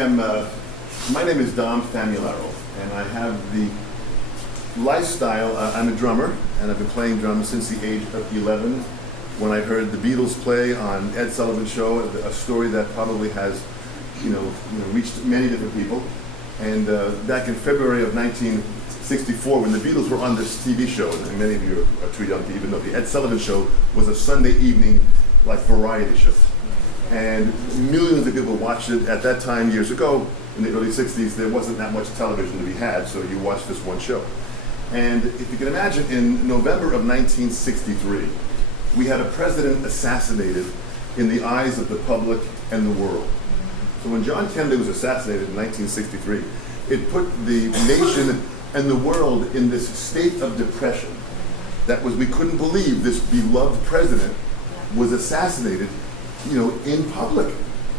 My name is Dom Famularo, and I have the lifestyle. I'm a drummer, and I've been playing drums since the age of 11. When I heard the Beatles play on Ed Sullivan's show, a story that probably has, reached many different people. And back in February of 1964, when the Beatles were on this TV show, and many of you are too young to even know, the Ed Sullivan Show was a Sunday evening, variety show. And millions of people watched it. At that time, years ago, in the early 60s, there wasn't that much television to be had, so you watched this one show. And if you can imagine, in November of 1963, we had a president assassinated in the eyes of the public and the world. So when John Kennedy was assassinated in 1963, it put the nation and the world in this state of depression. We couldn't believe this beloved president was assassinated, in public.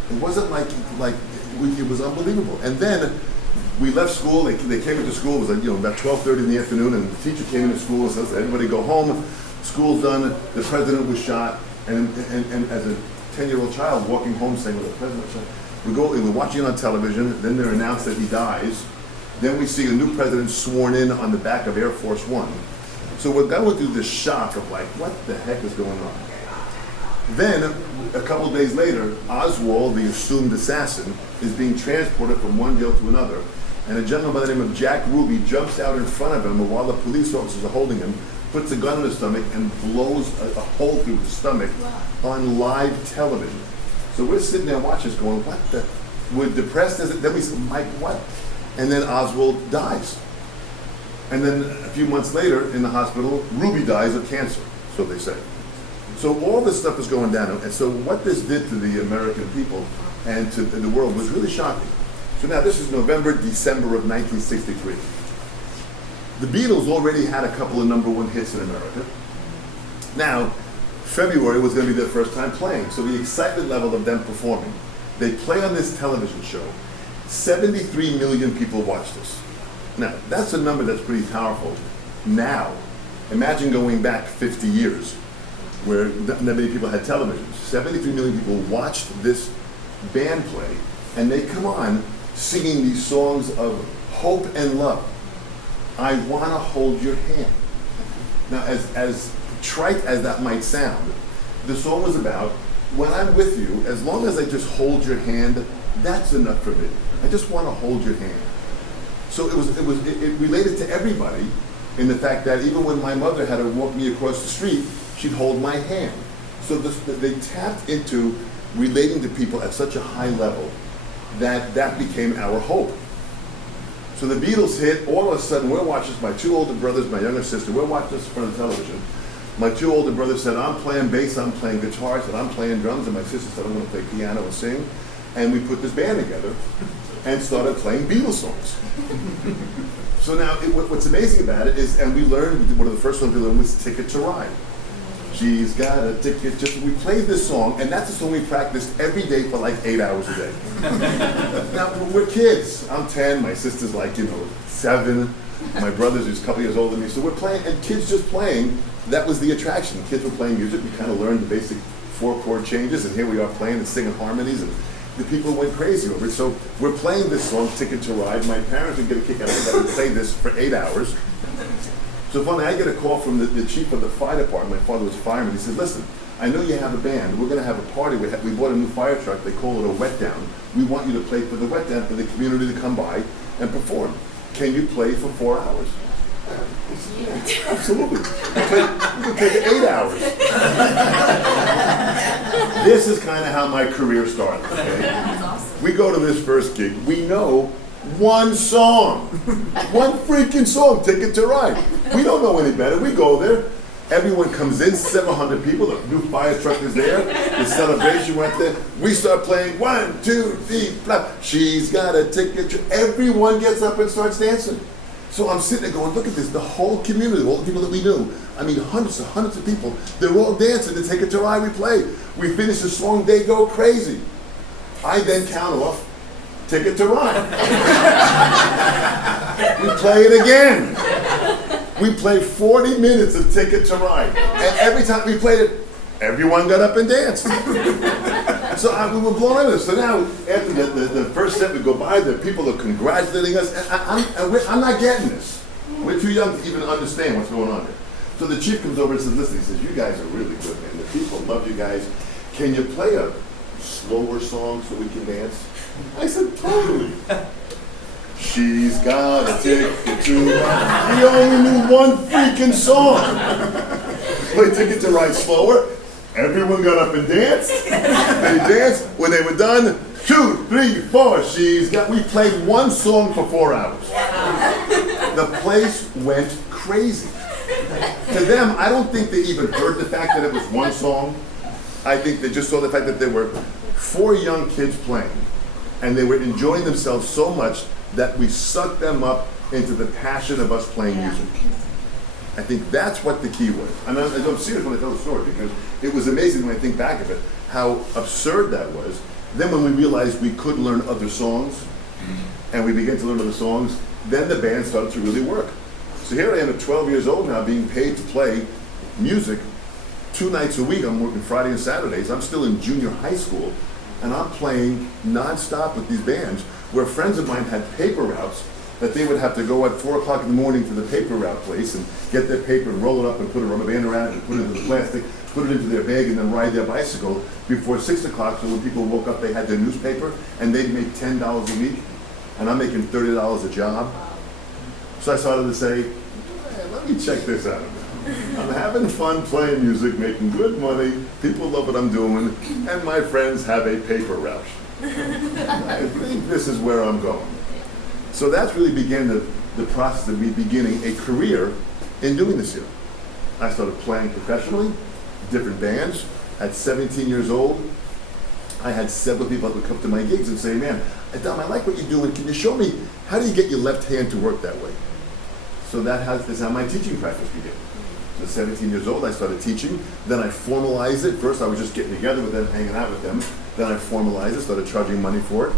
It wasn't it was unbelievable. And then we left school. They came into school. It was about 12:30 in the afternoon, and the teacher came into school and says, "Everybody go home. School's done." The president was shot, and as a 10-year-old child walking home saying, "Well, the president was shot." We're watching it on television. Then they're announced that he dies. Then we see a new president sworn in on the back of Air Force One. So we're going through this shock of what the heck is going on? Then, a couple of days later, Oswald, the assumed assassin, is being transported from one jail to another, and a gentleman by the name of Jack Ruby jumps out in front of him, and while the police officers are holding him, puts a gun in his stomach and blows a hole through his stomach on live television. So we're sitting there watching this going, what the? We're depressed as it. Then we say, Mike, what? And then Oswald dies. And then a few months later, in the hospital, Ruby dies of cancer, so they say. So all this stuff is going down. And so what this did to the American people and to the world was really shocking. So now this is November, December of 1963. The Beatles already had a couple of #1 hits in America. Now, February was going to be their first time playing. So the excitement level of them performing. They play on this television show. 73 million people watch this. Now, that's a number that's pretty powerful. Now, imagine going back 50 years where not many people had television. 73 million people watched this band play, and they come on singing these songs of hope and love. I want to hold your hand. Now, as trite as that might sound, the song was about, when I'm with you, as long as I just hold your hand, that's enough for me. I just want to hold your hand. So it related to everybody in the fact that even when my mother had to walk me across the street, she'd hold my hand. So they tapped into relating to people at such a high level that became our hope. So the Beatles hit, all of a sudden we're watching this, my two older brothers, my younger sister, we're watching this in front of the television. My two older brothers said, I'm playing bass, I'm playing guitar, I said, I'm playing drums, and my sister said, I'm going to play piano and sing. And we put this band together and started playing Beatles songs. So now, what's amazing about it is, and we learned, one of the first ones we learned was Ticket to Ride. She's got a ticket, we played this song, and that's the song we practiced every day for 8 hours a day. Now, we're kids. I'm 10, my sister's 7, my brother's just a couple years older than me, so we're playing, and kids just playing, that was the attraction. Kids were playing music, we kind of learned the basic 4-chord changes, and here we are playing and singing harmonies, and the people went crazy over it. So we're playing this song, Ticket to Ride. My parents would get a kick out of it. I would play this for 8 hours. So finally, I get a call from the chief of the fire department. My father was a fireman. He said, listen, I know you have a band. We're going to have a party. We bought a new fire truck. They call it a wet down. We want you to play for the wet down for the community to come by and perform. Can you play for 4 hours? Absolutely. We can play for 8 hours. This is kind of how my career started. Okay? That's awesome. We go to this first gig. We know one song. One freaking song, Ticket to Ride. We don't know any better. We go there. Everyone comes in, 700 people. The new fire truck is there. The celebration went there. We start playing 1, 2, 3, blah. She's got a ticket. Everyone gets up and starts dancing. So I'm sitting there going, look at this. The whole community, all the people that we knew, hundreds of people, they're all dancing to Ticket to Ride. We play. We finish the song, they go crazy. I then count off Ticket to Ride. We play it again. We played 40 minutes of Ticket to Ride. And every time we played it, everyone got up and danced. So we were blown away with this. So now, after the first set, we go by, the people are congratulating us, and I'm not getting this. We're too young to even understand what's going on here. So the chief comes over and says, listen, he says, you guys are really good, man. The people love you guys. Can you play a slower song so we can dance? I said, totally. She's got a ticket to ride. We only knew one freaking song. Play Ticket to Ride slower. Everyone got up and danced. They danced. When they were done, 2, 3, 4. We played one song for 4 hours. The place went crazy. To them, I don't think they even heard the fact that it was one song. I think they just saw the fact that there were 4 young kids playing, and they were enjoying themselves so much that we sucked them up into the passion of us playing music. I think that's what the key was. And I'm serious when I tell the story, because it was amazing when I think back of it, how absurd that was. Then when we realized we could learn other songs, and we began to learn other songs, then the band started to really work. So here I am at 12 years old now, being paid to play music 2 nights a week. I'm working Friday and Saturdays. I'm still in junior high school, and I'm playing nonstop with these bands, where friends of mine had paper routes that they would have to go at 4 o'clock in the morning to the paper route place and get their paper and roll it up and put a rubber band around it and put it into the plastic, put it into their bag, and then ride their bicycle before 6 o'clock, so when people woke up they had their newspaper, and they'd make $10 a week, and I'm making $30 a job. So I started to say, hey, let me check this out. I'm having fun playing music, making good money, people love what I'm doing, and my friends have a paper route. I think this is where I'm going. So that's really began the process of me beginning a career in doing this here. I started playing professionally, different bands. At 17 years old, I had several people that would come to my gigs and say, man, Dom, I like what you're doing. Can you show me, how do you get your left hand to work that way? So that's how my teaching practice began. So at 17 years old, I started teaching. Then I formalized it. First, I was just getting together with them, hanging out with them. Then I formalized it, started charging money for it.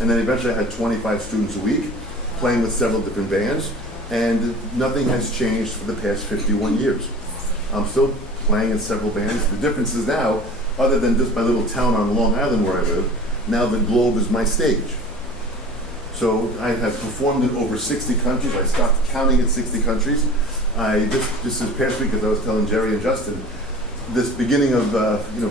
And then eventually I had 25 students a week, playing with several different bands. And nothing has changed for the past 51 years. I'm still playing in several bands. The difference is now, other than just my little town on Long Island where I live, now the globe is my stage. So I have performed in over 60 countries. I stopped counting at 60 countries. This past week, as I was telling Jerry and Justin, this beginning of,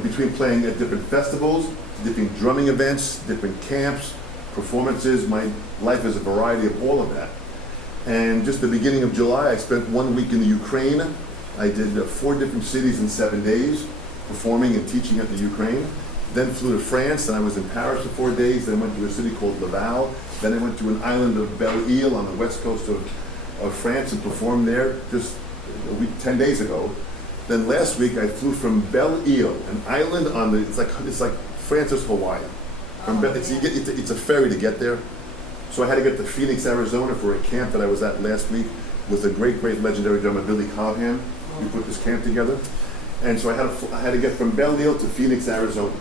between playing at different festivals, different drumming events, different camps, performances, my life is a variety of all of that. And just the beginning of July, I spent 1 week in the Ukraine. I did 4 different cities in 7 days, performing and teaching at the Ukraine. Then flew to France, and I was in Paris for 4 days. Then went to a city called Laval. Then I went to an island of Belle-Île on the west coast of France and performed there just a week, 10 days ago. Then last week I flew from Belle-Île, an island on the, it's like Francis, Hawaii. It's a ferry to get there. So I had to get to Phoenix, Arizona for a camp that I was at last week with a great legendary drummer, Billy Cobham. We put this camp together. And so I had to get from Belle-Île to Phoenix, Arizona.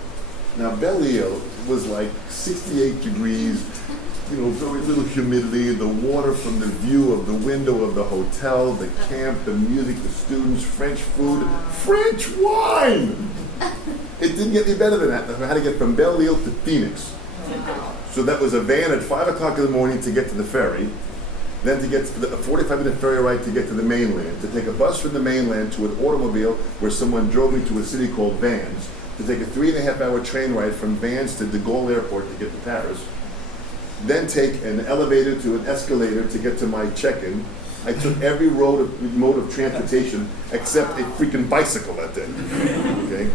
Now Belle-Île was like 68 degrees, very little humidity, the water from the view of the window of the hotel, the camp, the music, the students, French food, French wine. It didn't get any better than that. I had to get from Belle-Île to Phoenix. So that was a van at 5 o'clock in the morning to get to the ferry, then to get a 45-minute ferry ride to get to the mainland, to take a bus from the mainland to an automobile where someone drove me to a city called Vannes, to take a 3.5-hour train ride from Vannes to De Gaulle Airport to get to Paris, then take an elevator to an escalator to get to my check-in. I took every mode of transportation except a freaking bicycle that day. Okay?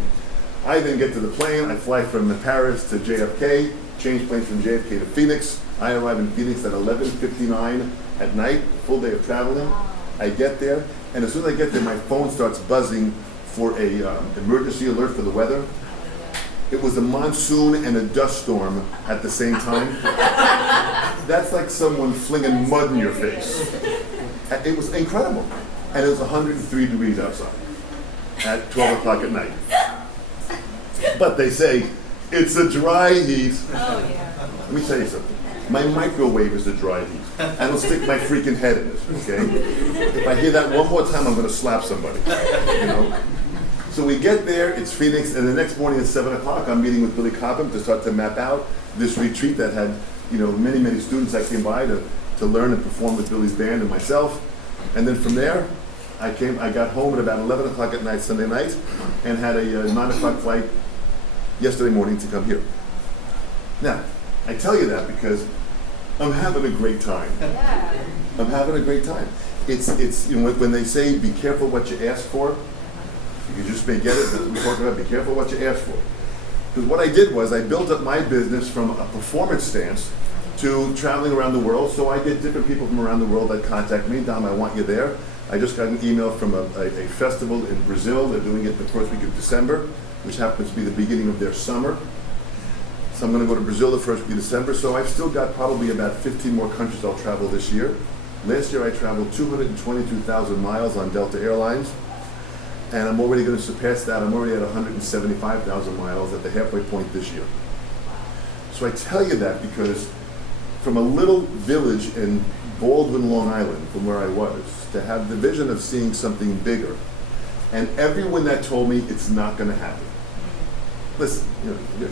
I then get to the plane. I fly from Paris to JFK, change planes from JFK to Phoenix. I arrive in Phoenix at 11:59 at night, full day of traveling. I get there, and as soon as I get there, my phone starts buzzing for a emergency alert for the weather. It was a monsoon and a dust storm at the same time. That's like someone flinging mud in your face. It was incredible. And it was 103 degrees outside at 12 o'clock at night. But they say, it's a dry heat. Oh, yeah. Let me tell you something. My microwave is a dry heat. I don't stick my freaking head in it, okay? If I hear that one more time, I'm going to slap somebody, So we get there, it's Phoenix, and the next morning at 7 o'clock, I'm meeting with Billy Cobham to start to map out this retreat that had, many, many students that came by to learn and perform with Billy's band and myself. And then from there, I got home at about 11 o'clock at night, Sunday night, and had a 9 o'clock flight yesterday morning to come here. Now, I tell you that because I'm having a great time. Yeah. I'm having a great time. It's when they say be careful what you ask for, you just may get it. That's what we talk about. Be careful what you ask for. Because what I did was I built up my business from a performance stance to traveling around the world. So I get different people from around the world that contact me. Dom, I want you there. I just got an email from a festival in Brazil. They're doing it the first week of December, which happens to be the beginning of their summer. So I'm going to go to Brazil the first week of December. So I've still got probably about 15 more countries I'll travel this year. Last year I traveled 222,000 miles on Delta Airlines. And I'm already going to surpass that. I'm already at 175,000 miles at the halfway point this year. So I tell you that because from a little village in Baldwin, Long Island, from where I was, to have the vision of seeing something bigger, and everyone that told me it's not going to happen. Listen,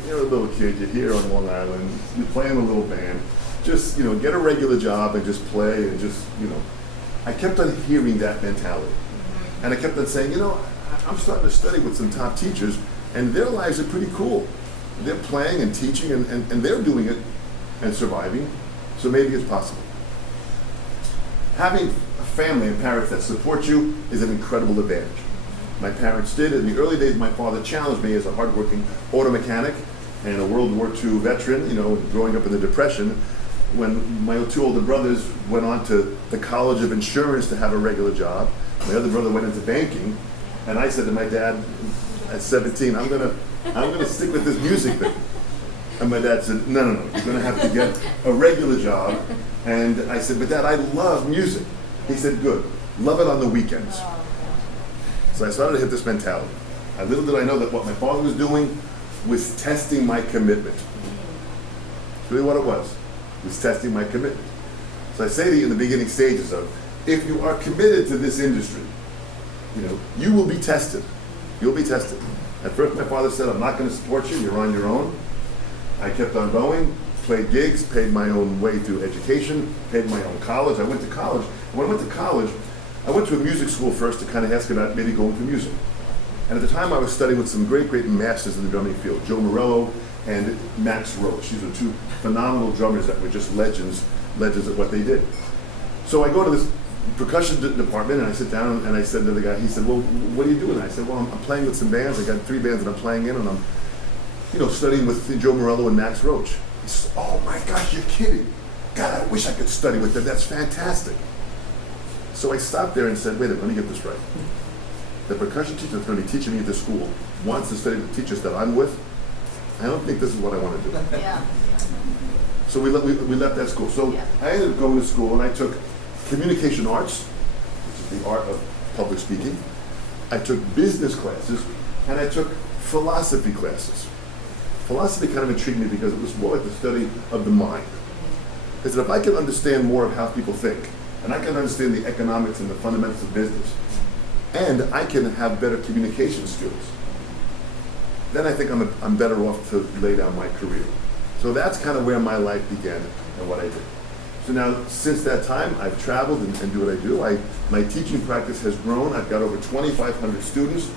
you're a little kid, you're here on Long Island, you're playing a little band, just, get a regular job and just play and just, I kept on hearing that mentality. And I kept on saying, I'm starting to study with some top teachers, and their lives are pretty cool. They're playing and teaching, and they're doing it and surviving, so maybe it's possible. Having a family and parents that support you is an incredible advantage. My parents did. In the early days, my father challenged me as a hardworking auto mechanic and a World War II veteran, growing up in the Depression, when my two older brothers went on to the College of Insurance to have a regular job. My other brother went into banking, and I said to my dad at 17, I'm gonna stick with this music thing. And my dad said, no, you're gonna have to get a regular job. And I said, but Dad, I love music. He said, good, love it on the weekends. So I started to hit this mentality. Little did I know that what my father was doing was testing my commitment. That's really what it was testing my commitment. So I say to you in the beginning stages of, if you are committed to this industry, you will be tested. You'll be tested. At first my father said, I'm not going to support you, you're on your own. I kept on going, played gigs, paid my own way through education, paid my own college. I went to college. When I went to college, I went to a music school first to kind of ask about maybe going for music. And at the time I was studying with some great masters in the drumming field, Joe Morello and Max Roach. These are two phenomenal drummers that were just legends at what they did. So I go to this percussion department and I sit down and I said to the guy, he said, well, what are you doing? I said, well, I'm playing with some bands. I got 3 bands that I'm playing in, and I'm, studying with Joe Morello and Max Roach. He says, oh my gosh, you're kidding. God, I wish I could study with them. That's fantastic. So I stopped there and said, wait a minute, let me get this right. The percussion teacher that's going to be teaching me at this school wants to study with the teachers that I'm with. I don't think this is what I want to do. Yeah. So we left that school. So I ended up going to school and I took communication arts, which is the art of public speaking. I took business classes and I took philosophy classes. Philosophy kind of intrigued me because it was more like the study of the mind. Because if I can understand more of how people think, and I can understand the economics and the fundamentals of business, and I can have better communication skills, then I think I'm better off to lay down my career. So that's kind of where my life began and what I did. So now, since that time, I've traveled and do what I do. My teaching practice has grown. I've got over 2,500 students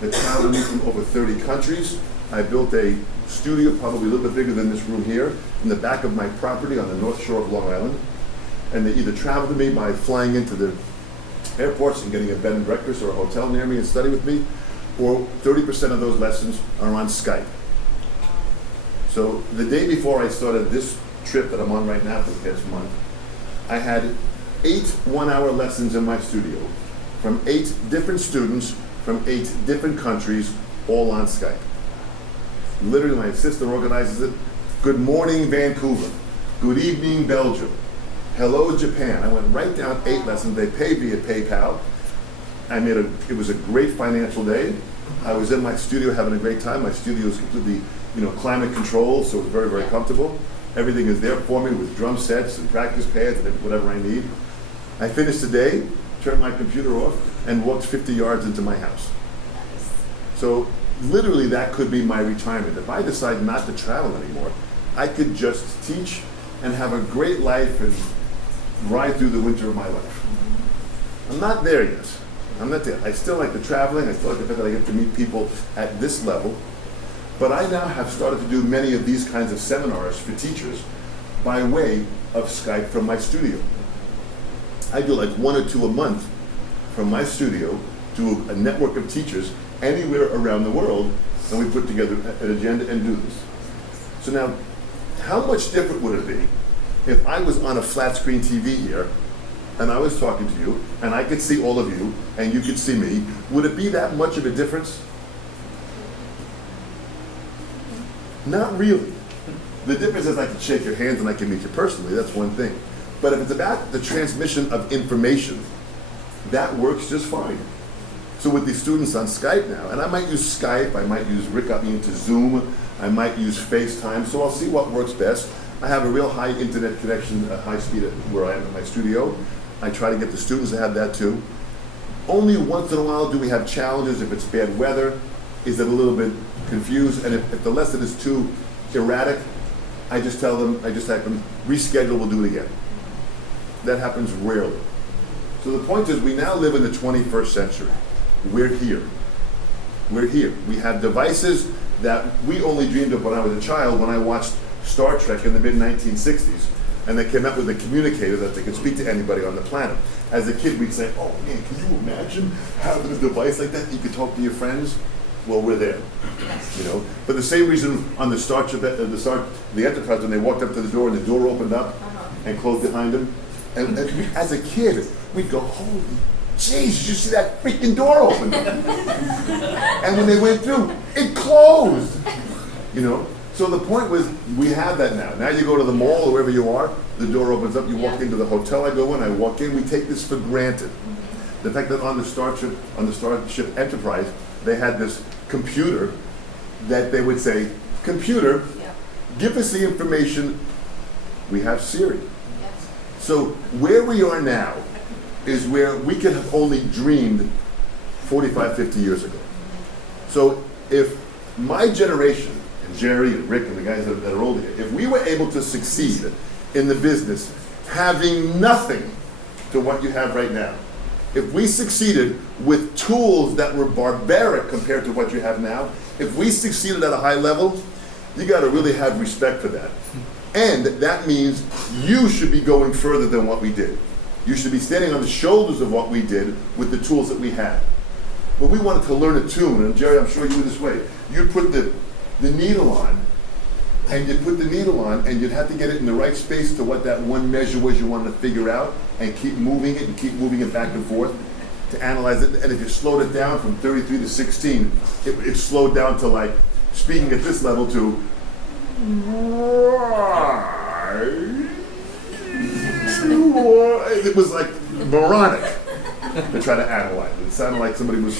that travel me from over 30 countries. I built a studio probably a little bit bigger than this room here in the back of my property on the North Shore of Long Island. And they either travel to me by flying into the airports and getting a bed and breakfast or a hotel near me and study with me, or 30% of those lessons are on Skype. So the day before I started this trip that I'm on right now for the past month, I had 8 one-hour lessons in my studio from 8 different students from 8 different countries, all on Skype. Literally, my sister organizes it. Good morning, Vancouver. Good evening, Belgium. Hello, Japan. I went right down 8 lessons. They pay via PayPal. It was a great financial day. I was in my studio having a great time. My studio is completely, climate controlled, so it's very, very comfortable. Everything is there for me with drum sets and practice pads and whatever I need. I finished the day, turned my computer off, and walked 50 yards into my house. So literally that could be my retirement. If I decide not to travel anymore, I could just teach and have a great life and ride through the winter of my life. I'm not there yet. I'm not there. I still like the traveling. I still like the fact that I get to meet people at this level. But I now have started to do many of these kinds of seminars for teachers by way of Skype from my studio. I do like 1 or 2 a month from my studio to a network of teachers anywhere around the world, and we put together an agenda and do this. So now, how much different would it be if I was on a flat screen TV here and I was talking to you and I could see all of you and you could see me? Would it be that much of a difference? Not really. The difference is I can shake your hands and I can meet you personally, that's one thing. But if it's about the transmission of information, that works just fine. So with these students on Skype now, and I might use Skype, I might use Rick got me into Zoom, I might use FaceTime, so I'll see what works best. I have a real high internet connection, high speed where I am in my studio. I try to get the students to have that too. Only once in a while do we have challenges. If it's bad weather, is it a little bit confused, and if the lesson is too erratic, I just tell them, I just have them reschedule, we'll do it again. That happens rarely. So the point is, we now live in the 21st century. We're here. We're here. We have devices that we only dreamed of when I was a child, when I watched Star Trek in the mid-1960s, and they came out with a communicator that they could speak to anybody on the planet. As a kid, we'd say, oh man, can you imagine having a device like that you could talk to your friends? Well, we're there, you know. For the same reason on the Starship, the Enterprise, when they walked up to the door and the door opened up and closed behind them, and as a kid, we'd go, holy jeez, did you see that freaking door open up? And when they went through, it closed, you know. So the point was, we have that now. Now you go to the mall or wherever you are, the door opens up, you walk into the hotel, I go in, I walk in, we take this for granted. The fact that on the Starship Enterprise, they had this computer that they would say, computer, give us the information. We have Siri. Yes. So where we are now is where we could have only dreamed 45, 50 years ago. So if my generation, and Jerry and Rick and the guys that are older here, if we were able to succeed in the business having nothing to what you have right now, if we succeeded with tools that were barbaric compared to what you have now, if we succeeded at a high level, you got to really have respect for that. And that means you should be going further than what we did. You should be standing on the shoulders of what we did with the tools that we had. But we wanted to learn a tune, and Jerry, I'm sure you were this way. You'd put the needle on, and you'd put the needle on, and you'd have to get it in the right space to what that one measure was you wanted to figure out, and keep moving it and keep moving it back and forth to analyze it. And if you slowed it down from 33 to 16, it slowed down to, like, speaking at this level to it was like moronic to try to analyze it. It sounded like somebody was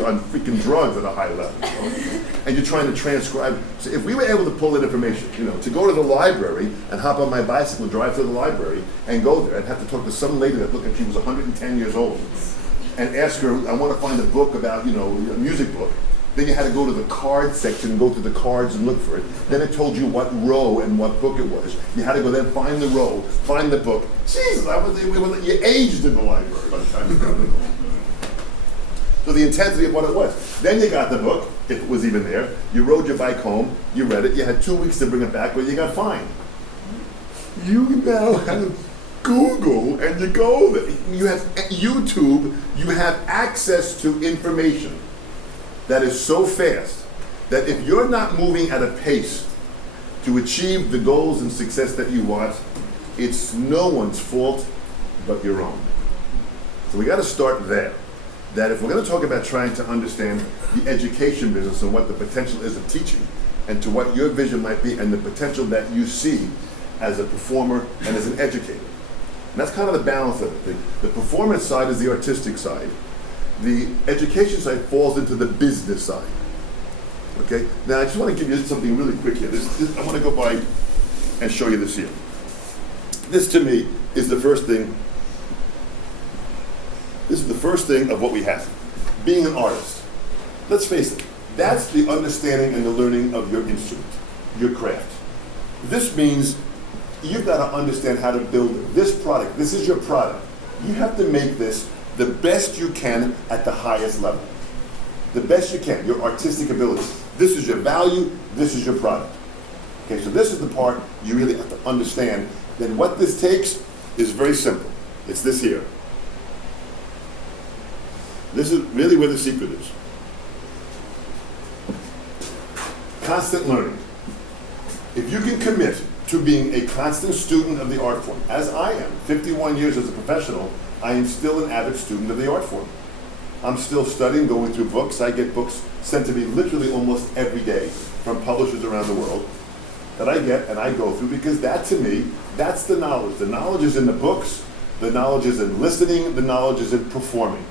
on freaking drugs at a high level. You know? And you're trying to transcribe. So if we were able to pull that information, you know, to go to the library and hop on my bicycle, drive to the library, and go there, I'd have to talk to some lady that looked like she was 110 years old, and ask her, I want to find a book about, you know, a music book. Then you had to go to the card section and go through the cards and look for it. Then it told you what row and what book it was. You had to go then find the row, find the book. Jesus, you aged in the library by the time you got it. So the intensity of what it was. Then you got the book, if it was even there. You rode your bike home, you read it. You had 2 weeks to bring it back, but you got fined. You now have Google, and you go there. You have YouTube. You have access to information that is so fast that if you're not moving at a pace to achieve the goals and success that you want, it's no one's fault but your own. So we got to start there. That if we're going to talk about trying to understand the education business and what the potential is of teaching, and to what your vision might be and the potential that you see as a performer and as an educator. And that's kind of the balance of it. The performance side is the artistic side. The education side falls into the business side. Okay? Now I just want to give you something really quick here. I want to go by and show you this here. This to me is the first thing. This is the first thing of what we have. Being an artist. Let's face it. That's the understanding and the learning of your instrument, your craft. This means you've got to understand how to build this product. This is your product. You have to make this the best you can at the highest level. The best you can, your artistic ability. This is your value, this is your product. Okay, so this is the part you really have to understand. Then what this takes is very simple. It's this here. This is really where the secret is. Constant learning. If you can commit to being a constant student of the art form, as I am, 51 years as a professional, I am still an avid student of the art form. I'm still studying, going through books. I get books sent to me literally almost every day from publishers around the world that I get and I go through, because that, to me, that's the knowledge. The knowledge is in the books, the knowledge is in listening, the knowledge is in performing.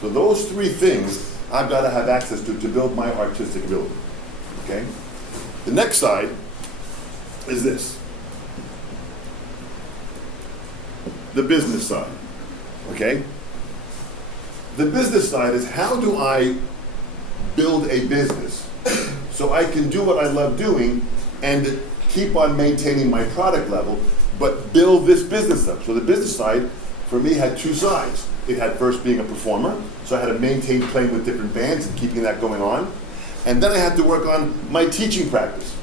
So those three things I've got to have access to build my artistic ability. Okay? The next side is this. The business side. Okay? The business side is, how do I build a business so I can do what I love doing and keep on maintaining my product level, but build this business up. So the business side for me had two sides. It had first being a performer, so I had to maintain playing with different bands and keeping that going on. And then I had to work on my teaching practice.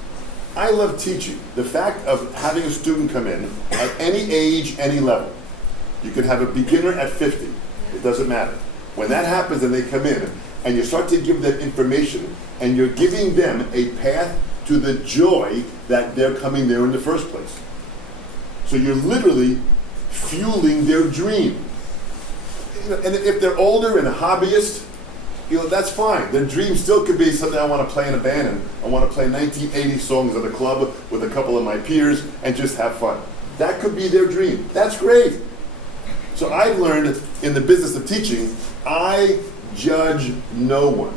I love teaching. The fact of having a student come in at any age, any level. You can have a beginner at 50. It doesn't matter. When that happens and they come in and you start to give them information and you're giving them a path to the joy that they're coming there in the first place. So you're literally fueling their dream. And if they're older and a hobbyist, that's fine. Their dream still could be something, I want to play in a band and I want to play 1980 songs at a club with a couple of my peers and just have fun. That could be their dream. That's great. So I've learned in the business of teaching, I judge no one.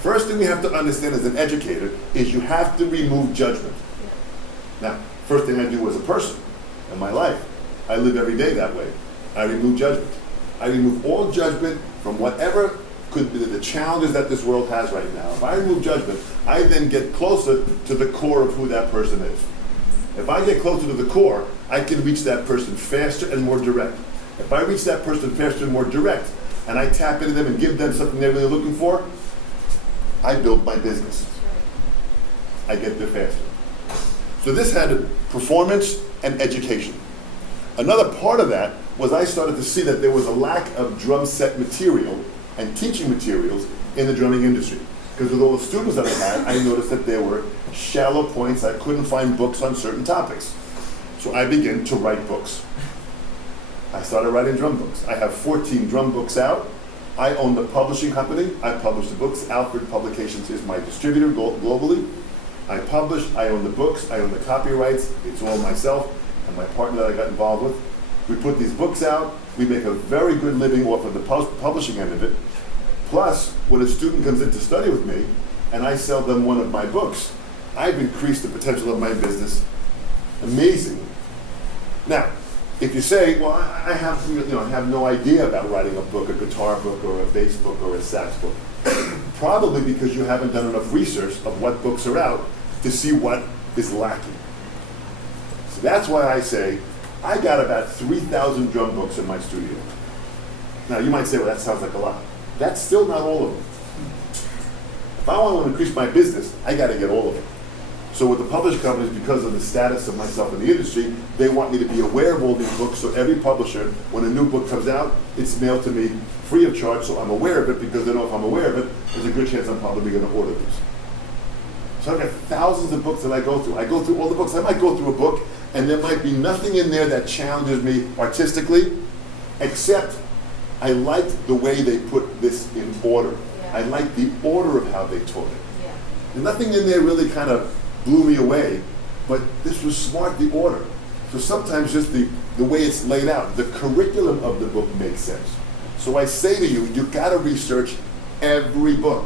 First thing we have to understand as an educator is you have to remove judgment. Now, first thing I do as a person in my life, I live every day that way. I remove judgment. I remove all judgment from whatever could be the challenges that this world has right now. If I remove judgment, I then get closer to the core of who that person is. If I get closer to the core, I can reach that person faster and more direct. If I reach that person faster and more direct, and I tap into them and give them something they're really looking for, I build my business. I get there faster. So this had performance and education. Another part of that was I started to see that there was a lack of drum set material and teaching materials in the drumming industry. Because with all the students that I had, I noticed that there were shallow points. I couldn't find books on certain topics. So I began to write books. I started writing drum books. I have 14 drum books out. I own the publishing company. I publish the books. Alfred Publications is my distributor globally. I publish, I own the books, I own the copyrights. It's all myself and my partner that I got involved with. We put these books out. We make a very good living off of the publishing end of it. Plus, when a student comes in to study with me and I sell them one of my books, I've increased the potential of my business amazingly. Now, if you say, well, I have no idea about writing a book, a guitar book, or a bass book, or a sax book, probably because you haven't done enough research of what books are out to see what is lacking. So that's why I say I got about 3,000 drum books in my studio. Now, you might say, well, that sounds like a lot. That's still not all of them. If I want to increase my business, I got to get all of it. So with the publishing companies, because of the status of myself in the industry, they want me to be aware of all these books. So every publisher, when a new book comes out, it's mailed to me free of charge, so I'm aware of it, because they know if I'm aware of it, there's a good chance I'm probably going to order these. So I've got thousands of books that I go through. I go through all the books. I might go through a book, and there might be nothing in there that challenges me artistically, except I liked the way they put this in order. Yeah. I liked the order of how they taught it. Yeah. And nothing in there really kind of blew me away, but this was smart, the order. So sometimes just the way it's laid out, the curriculum of the book makes sense. So I say to you, you've got to research every book.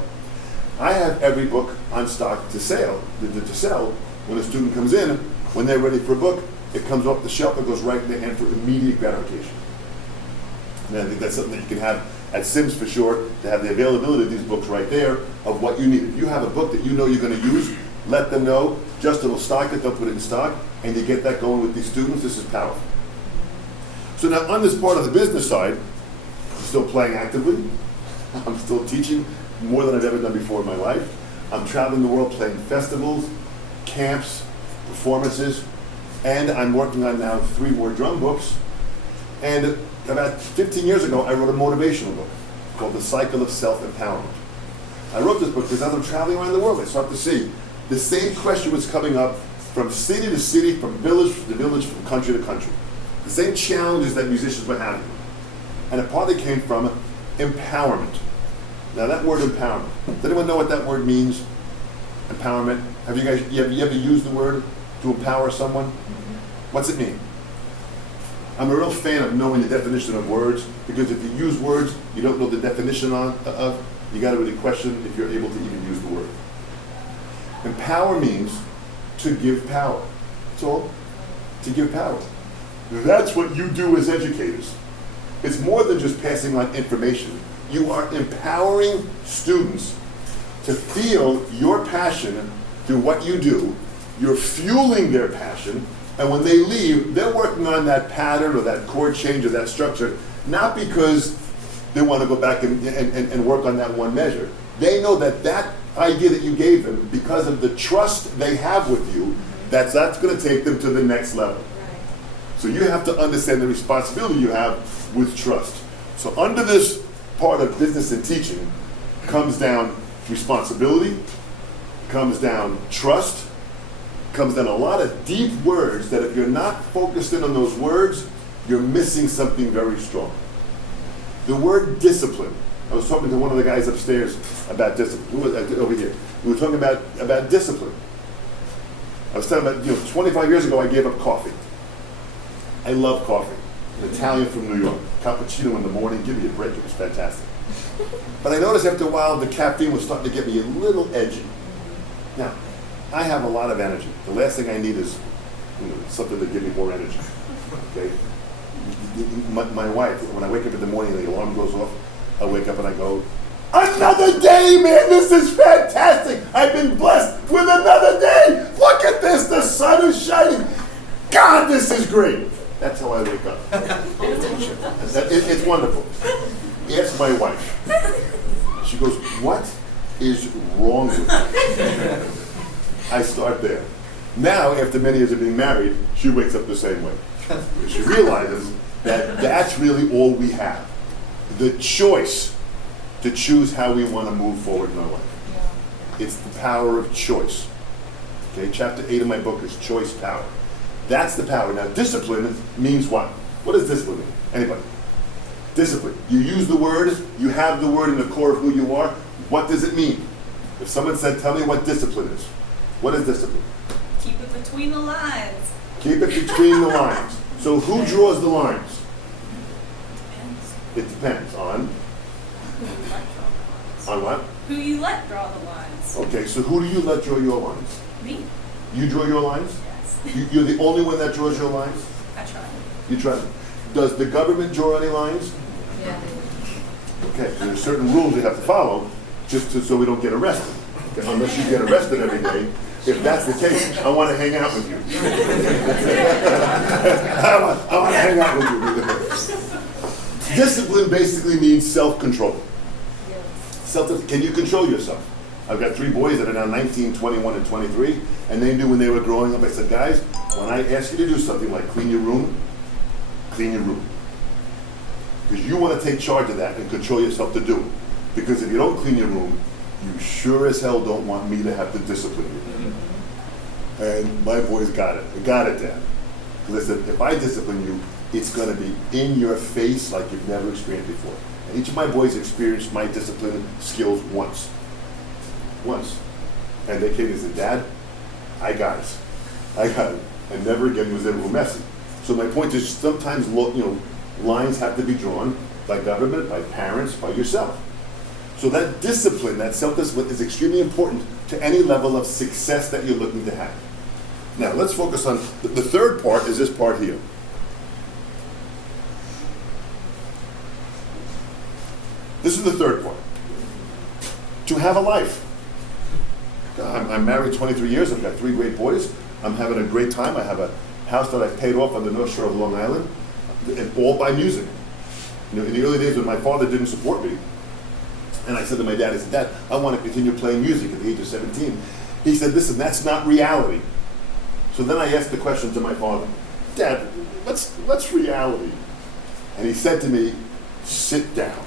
I have every book on stock to sell. When a student comes in, when they're ready for a book, it comes off the shelf and goes right in their hand for immediate gratification. And I think that's something that you can have at Sims for sure, to have the availability of these books right there of what you need. If you have a book that you know you're going to use, let them know. Justin will stock it, they'll put it in stock, and you get that going with these students. This is powerful. So now on this part of the business side, I'm still playing actively. I'm still teaching more than I've ever done before in my life. I'm traveling the world playing festivals, camps, performances, and I'm working on now 3 more drum books. And about 15 years ago, I wrote a motivational book called The Cycle of Self-Empowerment. I wrote this book because as I'm traveling around the world, I start to see the same question was coming up from city to city, from village to village, from country to country. The same challenges that musicians were having. And it partly came from empowerment. Now that word empowerment, does anyone know what that word means? Empowerment. Have you guys, you ever used the word to empower someone? What's it mean? I'm a real fan of knowing the definition of words, because if you use words you don't know the definition of, you got to really question if you're able to even use the word. Empower means to give power. That's all. To give power. That's what you do as educators. It's more than just passing on information. You are empowering students to feel your passion through what you do. You're fueling their passion, and when they leave, they're working on that pattern or that chord change or that structure, not because they want to go back and work on that one measure. They know that that idea that you gave them, because of the trust they have with you, that's going to take them to the next level. So you have to understand the responsibility you have with trust. So under this part of business and teaching comes down responsibility, comes down trust, comes down a lot of deep words that if you're not focused in on those words, you're missing something very strong. The word discipline. I was talking to one of the guys upstairs about discipline. Over here. We were talking about discipline. I was talking about, 25 years ago I gave up coffee. I love coffee. An Italian from New York. Cappuccino in the morning, give me a break, it was fantastic. But I noticed after a while the caffeine was starting to get me a little edgy. Now, I have a lot of energy. The last thing I need is something to give me more energy. Okay? My wife, when I wake up in the morning and the alarm goes off, I wake up and I go, another day, man, this is fantastic. I've been blessed with another day. Look at this, the sun is shining. God, this is great. That's how I wake up. It's wonderful. Ask my wife. She goes, what is wrong with you? I start there. Now, after many years of being married, she wakes up the same way. She realizes that that's really all we have. The choice to choose how we want to move forward in our life. It's the power of choice. Okay, chapter 8 of my book is choice power. That's the power. Now, discipline means what? What does discipline mean? Anybody? Discipline. You use the word, you have the word in the core of who you are. What does it mean? If someone said, tell me what discipline is. What is discipline? Keep it between the lines. Keep it between the lines. So who draws the lines? Depends. It depends on Who you let draw the lines. on what? Who you let draw the lines. Okay, so who do you let draw your lines? Me. You draw your lines? Yes. You're the only one that draws your lines? I try. You try. Does the government draw any lines? Yeah. Okay, there are certain rules you have to follow so we don't get arrested. Okay, unless you get arrested every day. If that's the case, I want to hang out with you. I want to hang out with you. Discipline basically means self-control. Can you control yourself? I've got 3 boys that are now 19, 21, and 23, and they knew when they were growing up, I said, guys, when I ask you to do something like clean your room, clean your room. Because you want to take charge of that and control yourself to do it. Because if you don't clean your room, you sure as hell don't want me to have to discipline you. And my boys got it. They got it, Dad. Because I said, if I discipline you, it's going to be in your face like you've never experienced before. And each of my boys experienced my discipline skills once. Once. And they came and said, Dad, I got it. I got it. And never again was ever messy. So my point is, sometimes lines have to be drawn by government, by parents, by yourself. So that discipline, that self-discipline is extremely important to any level of success that you're looking to have. Now, let's focus on the third part is this part here. This is the third point. To have a life. I'm married 23 years. I've got 3 great boys. I'm having a great time. I have a house that I paid off on the North Shore of Long Island, and all by music. You know, in the early days when my father didn't support me, and I said to my dad, I said, Dad, I want to continue playing music at the age of 17. He said, listen, that's not reality. So then I asked the question to my father, Dad, what's reality? And he said to me, sit down.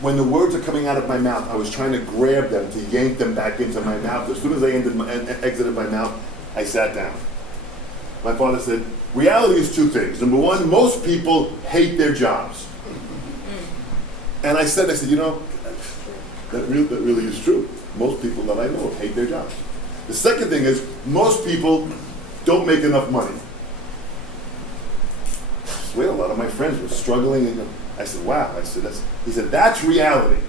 When the words are coming out of my mouth, I was trying to grab them, to yank them back into my mouth. As soon as I exited my mouth, I sat down. My father said, reality is 2 things. Number 1, most people hate their jobs. And I said, you know, that really is true. Most people that I know of hate their jobs. The second thing is, most people don't make enough money. I swear a lot of my friends were struggling, and I said, wow. He said, that's reality.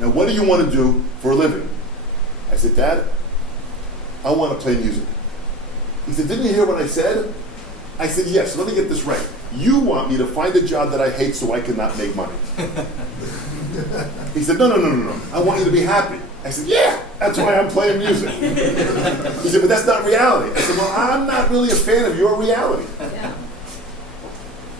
Now, what do you want to do for a living? I said, Dad, I want to play music. He said, didn't you hear what I said? I said, yes, let me get this right. You want me to find a job that I hate so I cannot make money. He said, no. I want you to be happy. I said, yeah, that's why I'm playing music. He said, but that's not reality. I said, well, I'm not really a fan of your reality. Yeah.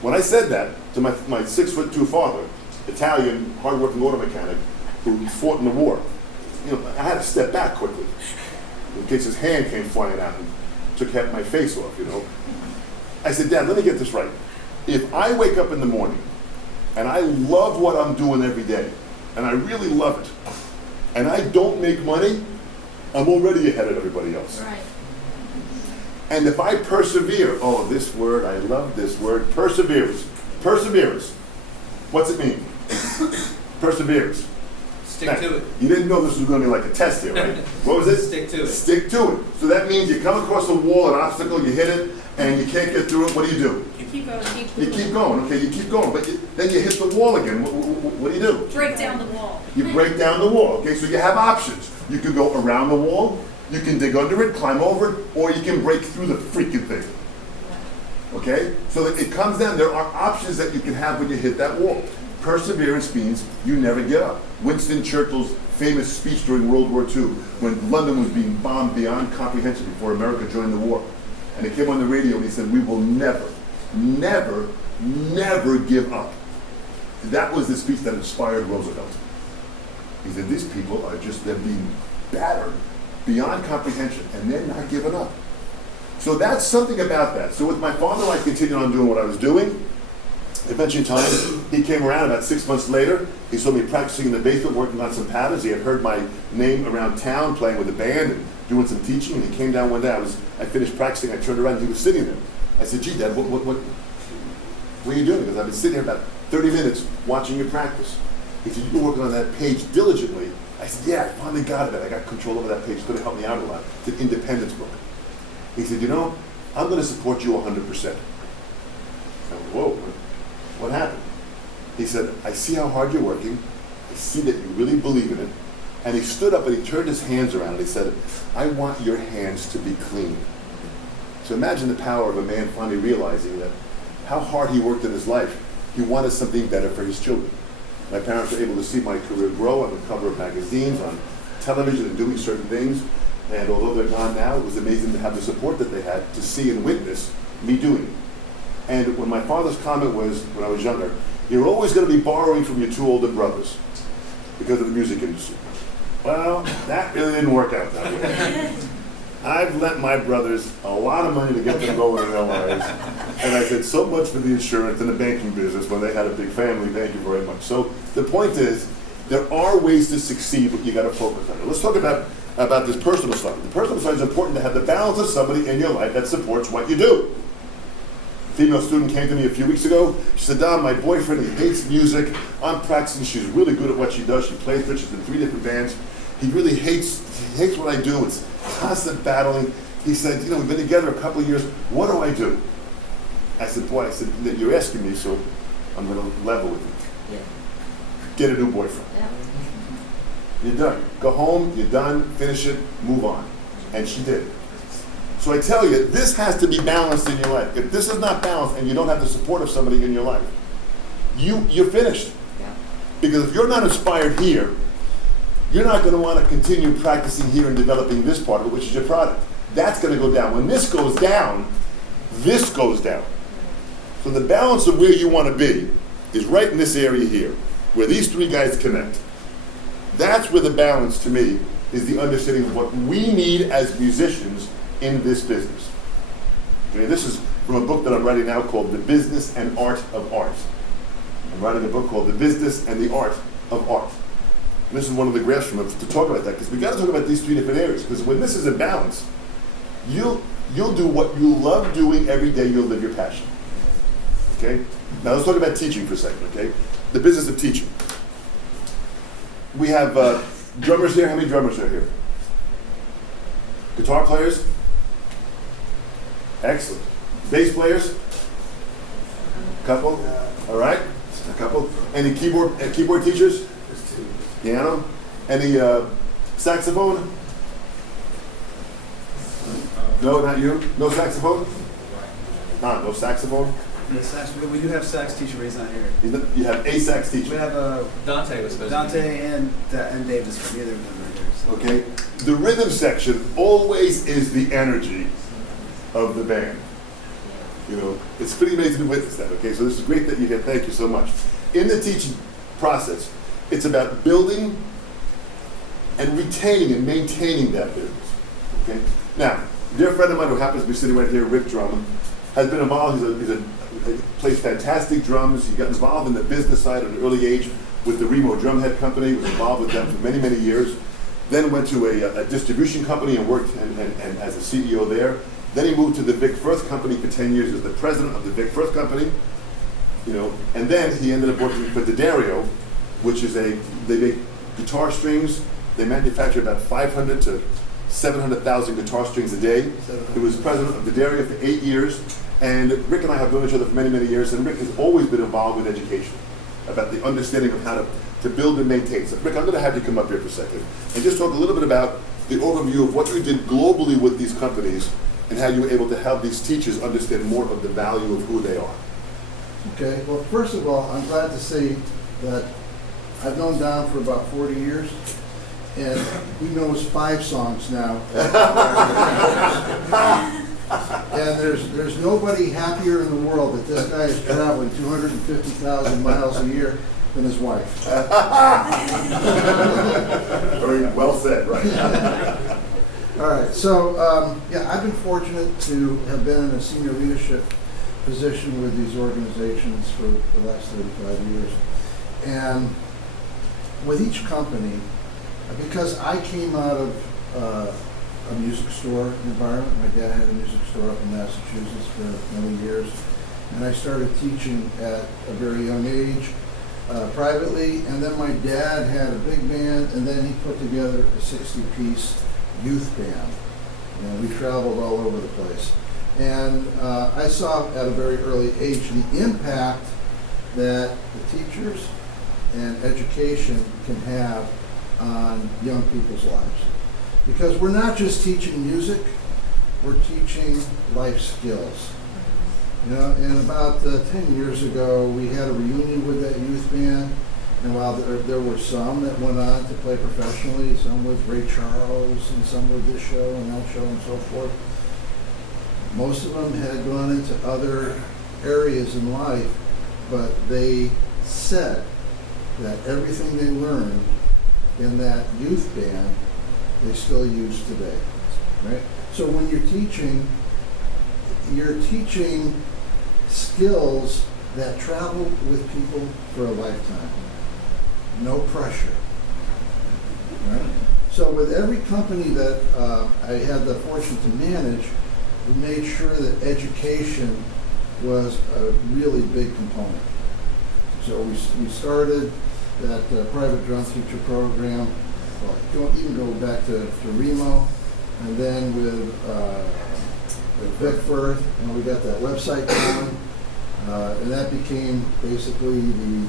When I said that to my 6'2" father, Italian, hardworking auto mechanic, who fought in the war, you know, I had to step back quickly in case his hand came flying out and took half my face off, you know. I said, Dad, let me get this right. If I wake up in the morning and I love what I'm doing every day, and I really love it, and I don't make money, I'm already ahead of everybody else. Right. And if I persevere, oh, this word, I love this word, perseverance. Perseverance. What's it mean? Perseverance. Stick to it. You didn't know this was going to be like a test here, right? What was it? Stick to it. Stick to it. So that means you come across a wall, an obstacle, you hit it, and you can't get through it. What do? You keep going. You keep going. Okay, you keep going. But then you hit the wall again. What do? Break down the wall. You break down the wall. Okay, so you have options. You can go around the wall, you can dig under it, climb over it, or you can break through the freaking thing. Okay? So that it comes down, there are options that you can have when you hit that wall. Perseverance means you never give up. Winston Churchill's famous speech during World War II, when London was being bombed beyond comprehension before America joined the war. And he came on the radio and he said, we will never, never, never give up. That was the speech that inspired Roosevelt. He said, these people are just, they're being battered beyond comprehension, and they're not giving up. So that's something about that. So with my father, I continued on doing what I was doing. Eventually time, he came around about 6 months later. He saw me practicing in the basement, working on some patterns. He had heard my name around town, playing with a band and doing some teaching, and he came down one day. I finished practicing, I turned around, and he was sitting there. I said, gee, Dad, what are you doing? Because I've been sitting here about 30 minutes watching you practice. He said, you've been working on that page diligently. I said, yeah, I finally got it. I got control over that page. It's going to help me out a lot. It's an independence book. He said, you know, I'm going to support you 100%. I went, whoa, what happened? He said, I see how hard you're working. I see that you really believe in it. And he stood up and he turned his hands around and he said, I want your hands to be clean. So imagine the power of a man finally realizing that how hard he worked in his life. He wanted something better for his children. My parents were able to see my career grow on the cover of magazines, on television, and doing certain things. And although they're gone now, it was amazing to have the support that they had to see and witness me doing it. And when my father's comment was, when I was younger, you're always going to be borrowing from your 2 older brothers because of the music industry. Well, that really didn't work out that way. I've lent my brothers a lot of money to get them going in their lives. And I said, so much for the insurance and the banking business when they had a big family, thank you very much. So the point is, there are ways to succeed, but you got to focus on it. Let's talk about this personal side. The personal side is important to have the balance of somebody in your life that supports what you do. A female student came to me a few weeks ago. She said, Don, my boyfriend, he hates music. I'm practicing. She's really good at what she does. She plays with. She's in 3 different bands. He really hates what I do. It's constant battling. He said, you know, we've been together a couple of years. What do I do? I said, boy, you're asking me, so I'm going to level with you. Yeah. Get a new boyfriend. Yeah. You're done. Go home, you're done, finish it, move on. And she did. So I tell you, this has to be balanced in your life. If this is not balanced and you don't have the support of somebody in your life, you're finished. Yeah. Because if you're not inspired here, you're not going to want to continue practicing here and developing this part of it, which is your product. That's going to go down. When this goes down, this goes down. So the balance of where you want to be is right in this area here, where these three guys connect. That's where the balance, to me, is the understanding of what we need as musicians in this business. Okay, this is from a book that I'm writing now called The Business and Art of Art. I'm writing a book called The Business and the Art of Art. And this is one of the graphs from it to talk about that, because we got to talk about these three different areas. Because when this is in balance, you'll do what you love doing every day. You'll live your passion. Okay. Now let's talk about teaching for a second. Okay. The business of teaching. We have drummers here. How many drummers are here? Guitar players? Excellent. Bass players? Couple? All right. A couple. Any keyboard teachers? Piano? Any saxophone? No, not you? No saxophone? No saxophone? The sax, we do have sax teacher, but he's not here. You have a sax teacher. We have Dante was supposed to Dante and Davis, but neither of them are here. So. Okay? The rhythm section always is the energy of the band. You know, it's pretty amazing to witness that, okay? So this is great that you're here. Thank you so much. In the teaching process, it's about building and retaining and maintaining that business, okay? Now, a dear friend of mine who happens to be sitting right here, Rick Drummond, has been involved. He plays fantastic drums. He got involved in the business side at an early age with the Remo Drumhead Company. He was involved with them for many, many years. Then went to a distribution company and worked and as a CEO there. Then he moved to the Vic Firth Company for 10 years as the president of the Vic Firth Company. You know, and then he ended up working for D'Addario, which is they make guitar strings. They manufacture about 500 to 700,000 guitar strings a day. He was president of D'Addario for 8 years. And Rick and I have known each other for many, many years, and Rick has always been involved with education, about the understanding of how to build and maintain. So Rick, I'm going to have you come up here for a second and just talk a little bit about the overview of what you did globally with these companies and how you were able to help these teachers understand more of the value of who they are. Okay, well, first of all, I'm glad to see that I've known Don for about 40 years, and he knows 5 songs now. And there's nobody happier in the world that this guy is traveling 250,000 miles a year than his wife. Very well said, right? All right, so yeah, I've been fortunate to have been in a senior leadership position with these organizations for the last 35 years. And with each company, because I came out of a music store environment. My dad had a music store up in Massachusetts for many years. And I started teaching at a very young age, privately. And then my dad had a big band, and then he put together a 60-piece youth band. And we traveled all over the place. And I saw at a very early age the impact that the teachers and education can have on young people's lives. Because we're not just teaching music, we're teaching life skills. You know, and about 10 years ago, we had a reunion with that youth band, and while there were some that went on to play professionally, some with Ray Charles, and some with this show and that show and so forth, most of them had gone into other areas in life, but they said that everything they learned in that youth band they still use today, right? So when you're teaching skills that travel with people for a lifetime. No pressure, right? So with every company that I had the fortune to manage, we made sure that education was a really big component. So we started that private drum teacher program. Well, don't even go back to Remo, and then with Vic Firth, and we got that website going, and that became basically the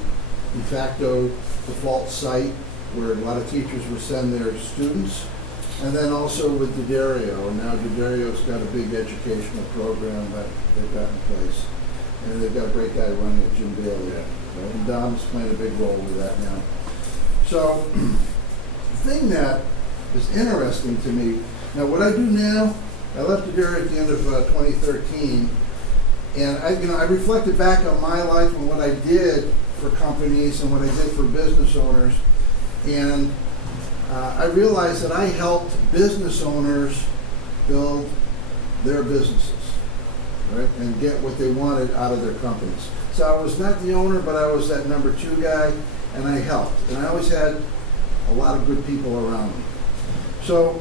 de facto default site where a lot of teachers would send their students, and then also with D'Addario, and now D'Addario's got a big educational program that they've got in place, and they've got a great guy running it, Jim Bailey. And Dom's playing a big role with that now. So, the thing that is interesting to me, now what I do now, I left it here at the end of 2013, and I reflected back on my life and what I did for companies and what I did for business owners, and I realized that I helped business owners build their businesses, right, and get what they wanted out of their companies. So I was not the owner, but I was that number 2 guy, and I helped. And I always had a lot of good people around me. So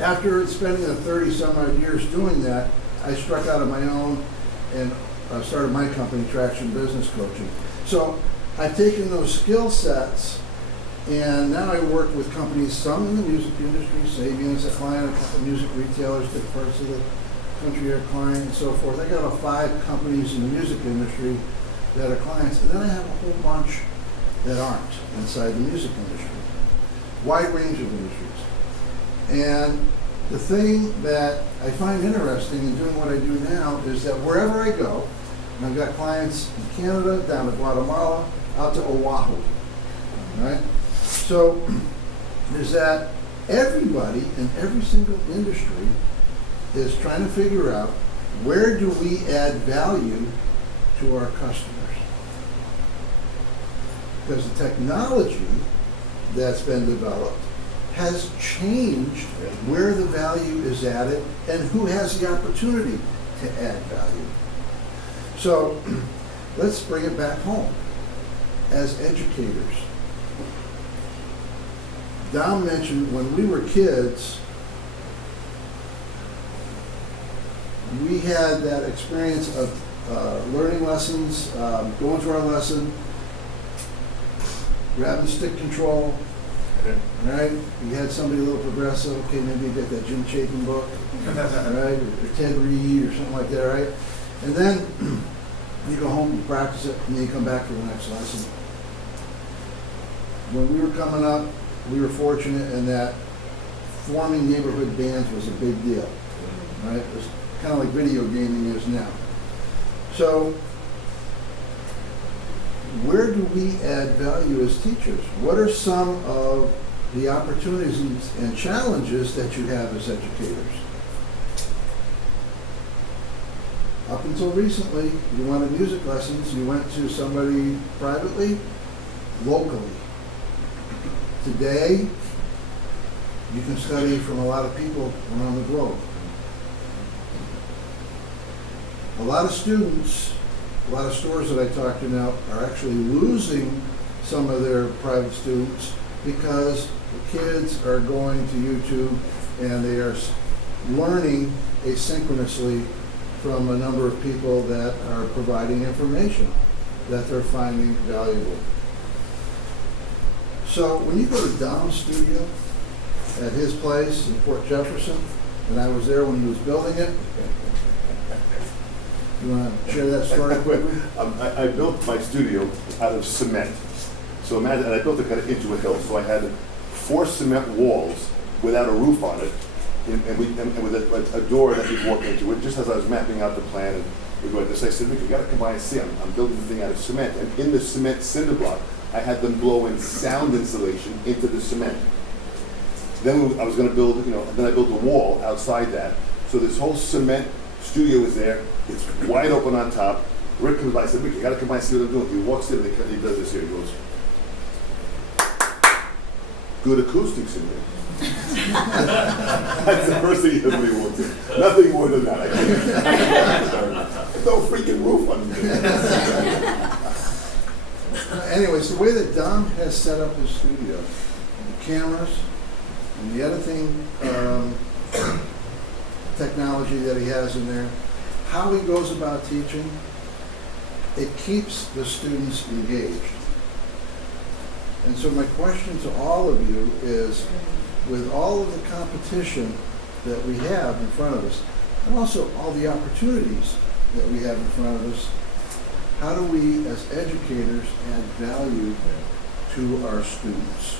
after spending 30 some odd years doing that, I struck out on my own and started my company, Traction Business Coaching. So I've taken those skill sets, and now I work with companies, some in the music industry, Sabian's a client, a couple of music retailers, different parts of the country are clients, and so forth. I got about 5 companies in the music industry that are clients, and then I have a whole bunch that aren't inside the music industry. Wide range of industries. And the thing that I find interesting in doing what I do now is that wherever I go, and I've got clients in Canada, down to Guatemala, out to Oahu, right? So is that everybody in every single industry is trying to figure out where do we add value to our customers. Because the technology that's been developed has changed where the value is added and who has the opportunity to add value. So let's bring it back home. As educators, Dom mentioned when we were kids, we had that experience of learning lessons, going to our lesson, grabbing stick control, right? You had somebody a little progressive, okay, maybe you get that Jim Chapin book, right? Or Ted Reed or something like that, right? And then you go home, you practice it, and then you come back for the next lesson. When we were coming up, we were fortunate in that forming neighborhood bands was a big deal, right? It was kind of like video gaming is now. So, where do we add value as teachers? What are some of the opportunities and challenges that you have as educators? Up until recently, you wanted music lessons, you went to somebody privately, locally. Today, you can study from a lot of people around the globe. A lot of students, a lot of stores that I talk to now are actually losing some of their private students because the kids are going to YouTube and they are learning asynchronously from a number of people that are providing information that they're finding valuable. So when you go to Dom's studio at his place in Port Jefferson, and I was there when he was building it, you want to share that story quickly? I built my studio out of cement. So imagine, and I built it kind of into a hill. So I had 4 cement walls without a roof on it, and with a door that you walk into it. Just as I was mapping out the plan, and we go like this, I said, "Rick, you got to come by and see. I'm building the thing out of cement." And in the cement cinder block, I had them blow in sound insulation into the cement. Then I was going to build, then I built a wall outside that. So this whole cement studio is there. It's wide open on top. Rick comes by. I said, "Rick, you got to come by and see what I'm doing." He walks in and he does this here. He goes, "Good acoustics in there." That's the first thing he does when he walks in. Nothing more than that. No freaking roof on it. Anyways, the way that Dom has set up his studio, the cameras and the editing technology that he has in there, how he goes about teaching, it keeps the students engaged. And so my question to all of you is, with all of the competition that we have in front of us, and also all the opportunities that we have in front of us, how do we as educators add value to our students?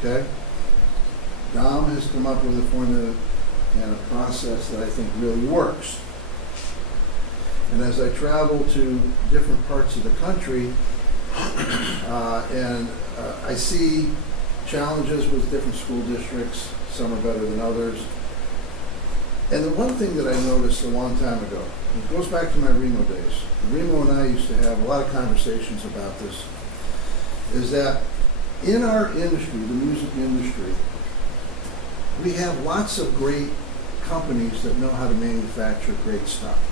Okay? Dom has come up with a formula and a process that I think really works. And as I travel to different parts of the country, I see challenges with different school districts, some are better than others. And the one thing that I noticed a long time ago, it goes back to my Remo days. Remo and I used to have a lot of conversations about this, is that in our industry, the music industry, we have lots of great companies that know how to manufacture great stuff.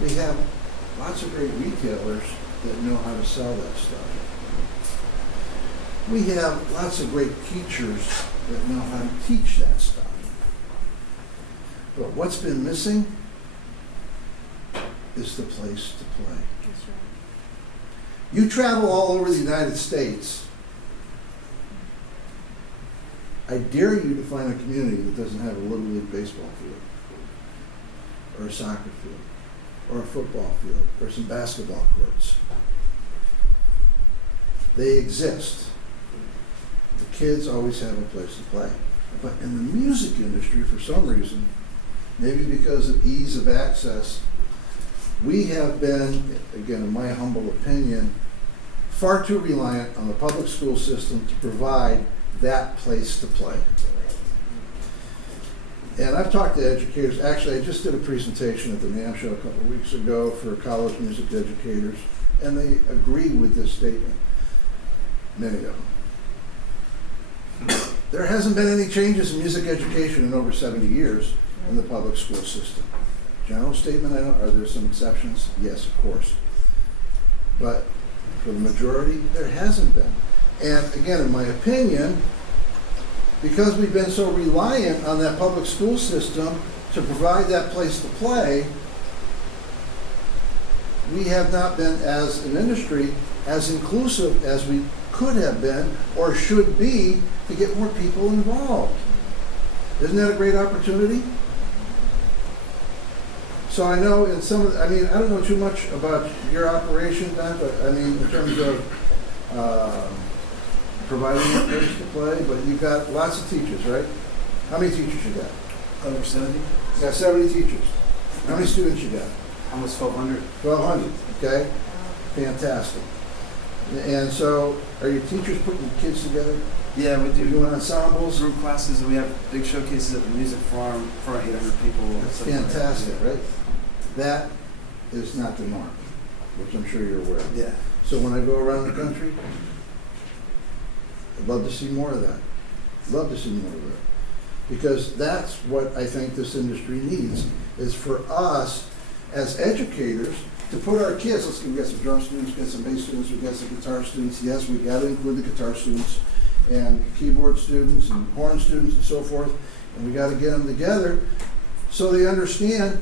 We have lots of great retailers that know how to sell that stuff. We have lots of great teachers that know how to teach that stuff. But what's been missing is the place to play. You travel all over the United States. I dare you to find a community that doesn't have a Little League baseball field, or a soccer field, or a football field, or some basketball courts. They exist. The kids always have a place to play. But in the music industry, for some reason, maybe because of ease of access, we have been, again, in my humble opinion, far too reliant on the public school system to provide that place to play. And I've talked to educators. Actually, I just did a presentation at the NAMM show a couple of weeks ago for college music educators, and they agree with this statement, many of them. There hasn't been any changes in music education in over 70 years in the public school system. General statement, I know, are there some exceptions? Yes, of course. But for the majority, there hasn't been. And again, in my opinion, because we've been so reliant on that public school system to provide that place to play, we have not been, as an industry, as inclusive as we could have been or should be to get more people involved. Isn't that a great opportunity? So I know in some of, I don't know too much about your operation, Ben, but in terms of providing a place to play, but you've got lots of teachers, right? How many teachers you got? Over 70? You got 70 teachers. How many students you got? Almost 1,200. 1,200, okay? Fantastic. And so, are your teachers putting your kids together? Yeah, we You're do doing ensembles? group classes, and we have big showcases at the music farm for 800 people. That's stuff like that. fantastic, right? That is not the norm, which I'm sure you're aware of. Yeah. So when I go around the country, I'd love to see more of that. Love to see more of that. Because that's what I think this industry needs, is for us as educators to put our kids, we've got some drum students, we've got some bass students, we've got some guitar students. Yes, we've got to include the guitar students and keyboard students and horn students and so forth. And we got to get them together so they understand,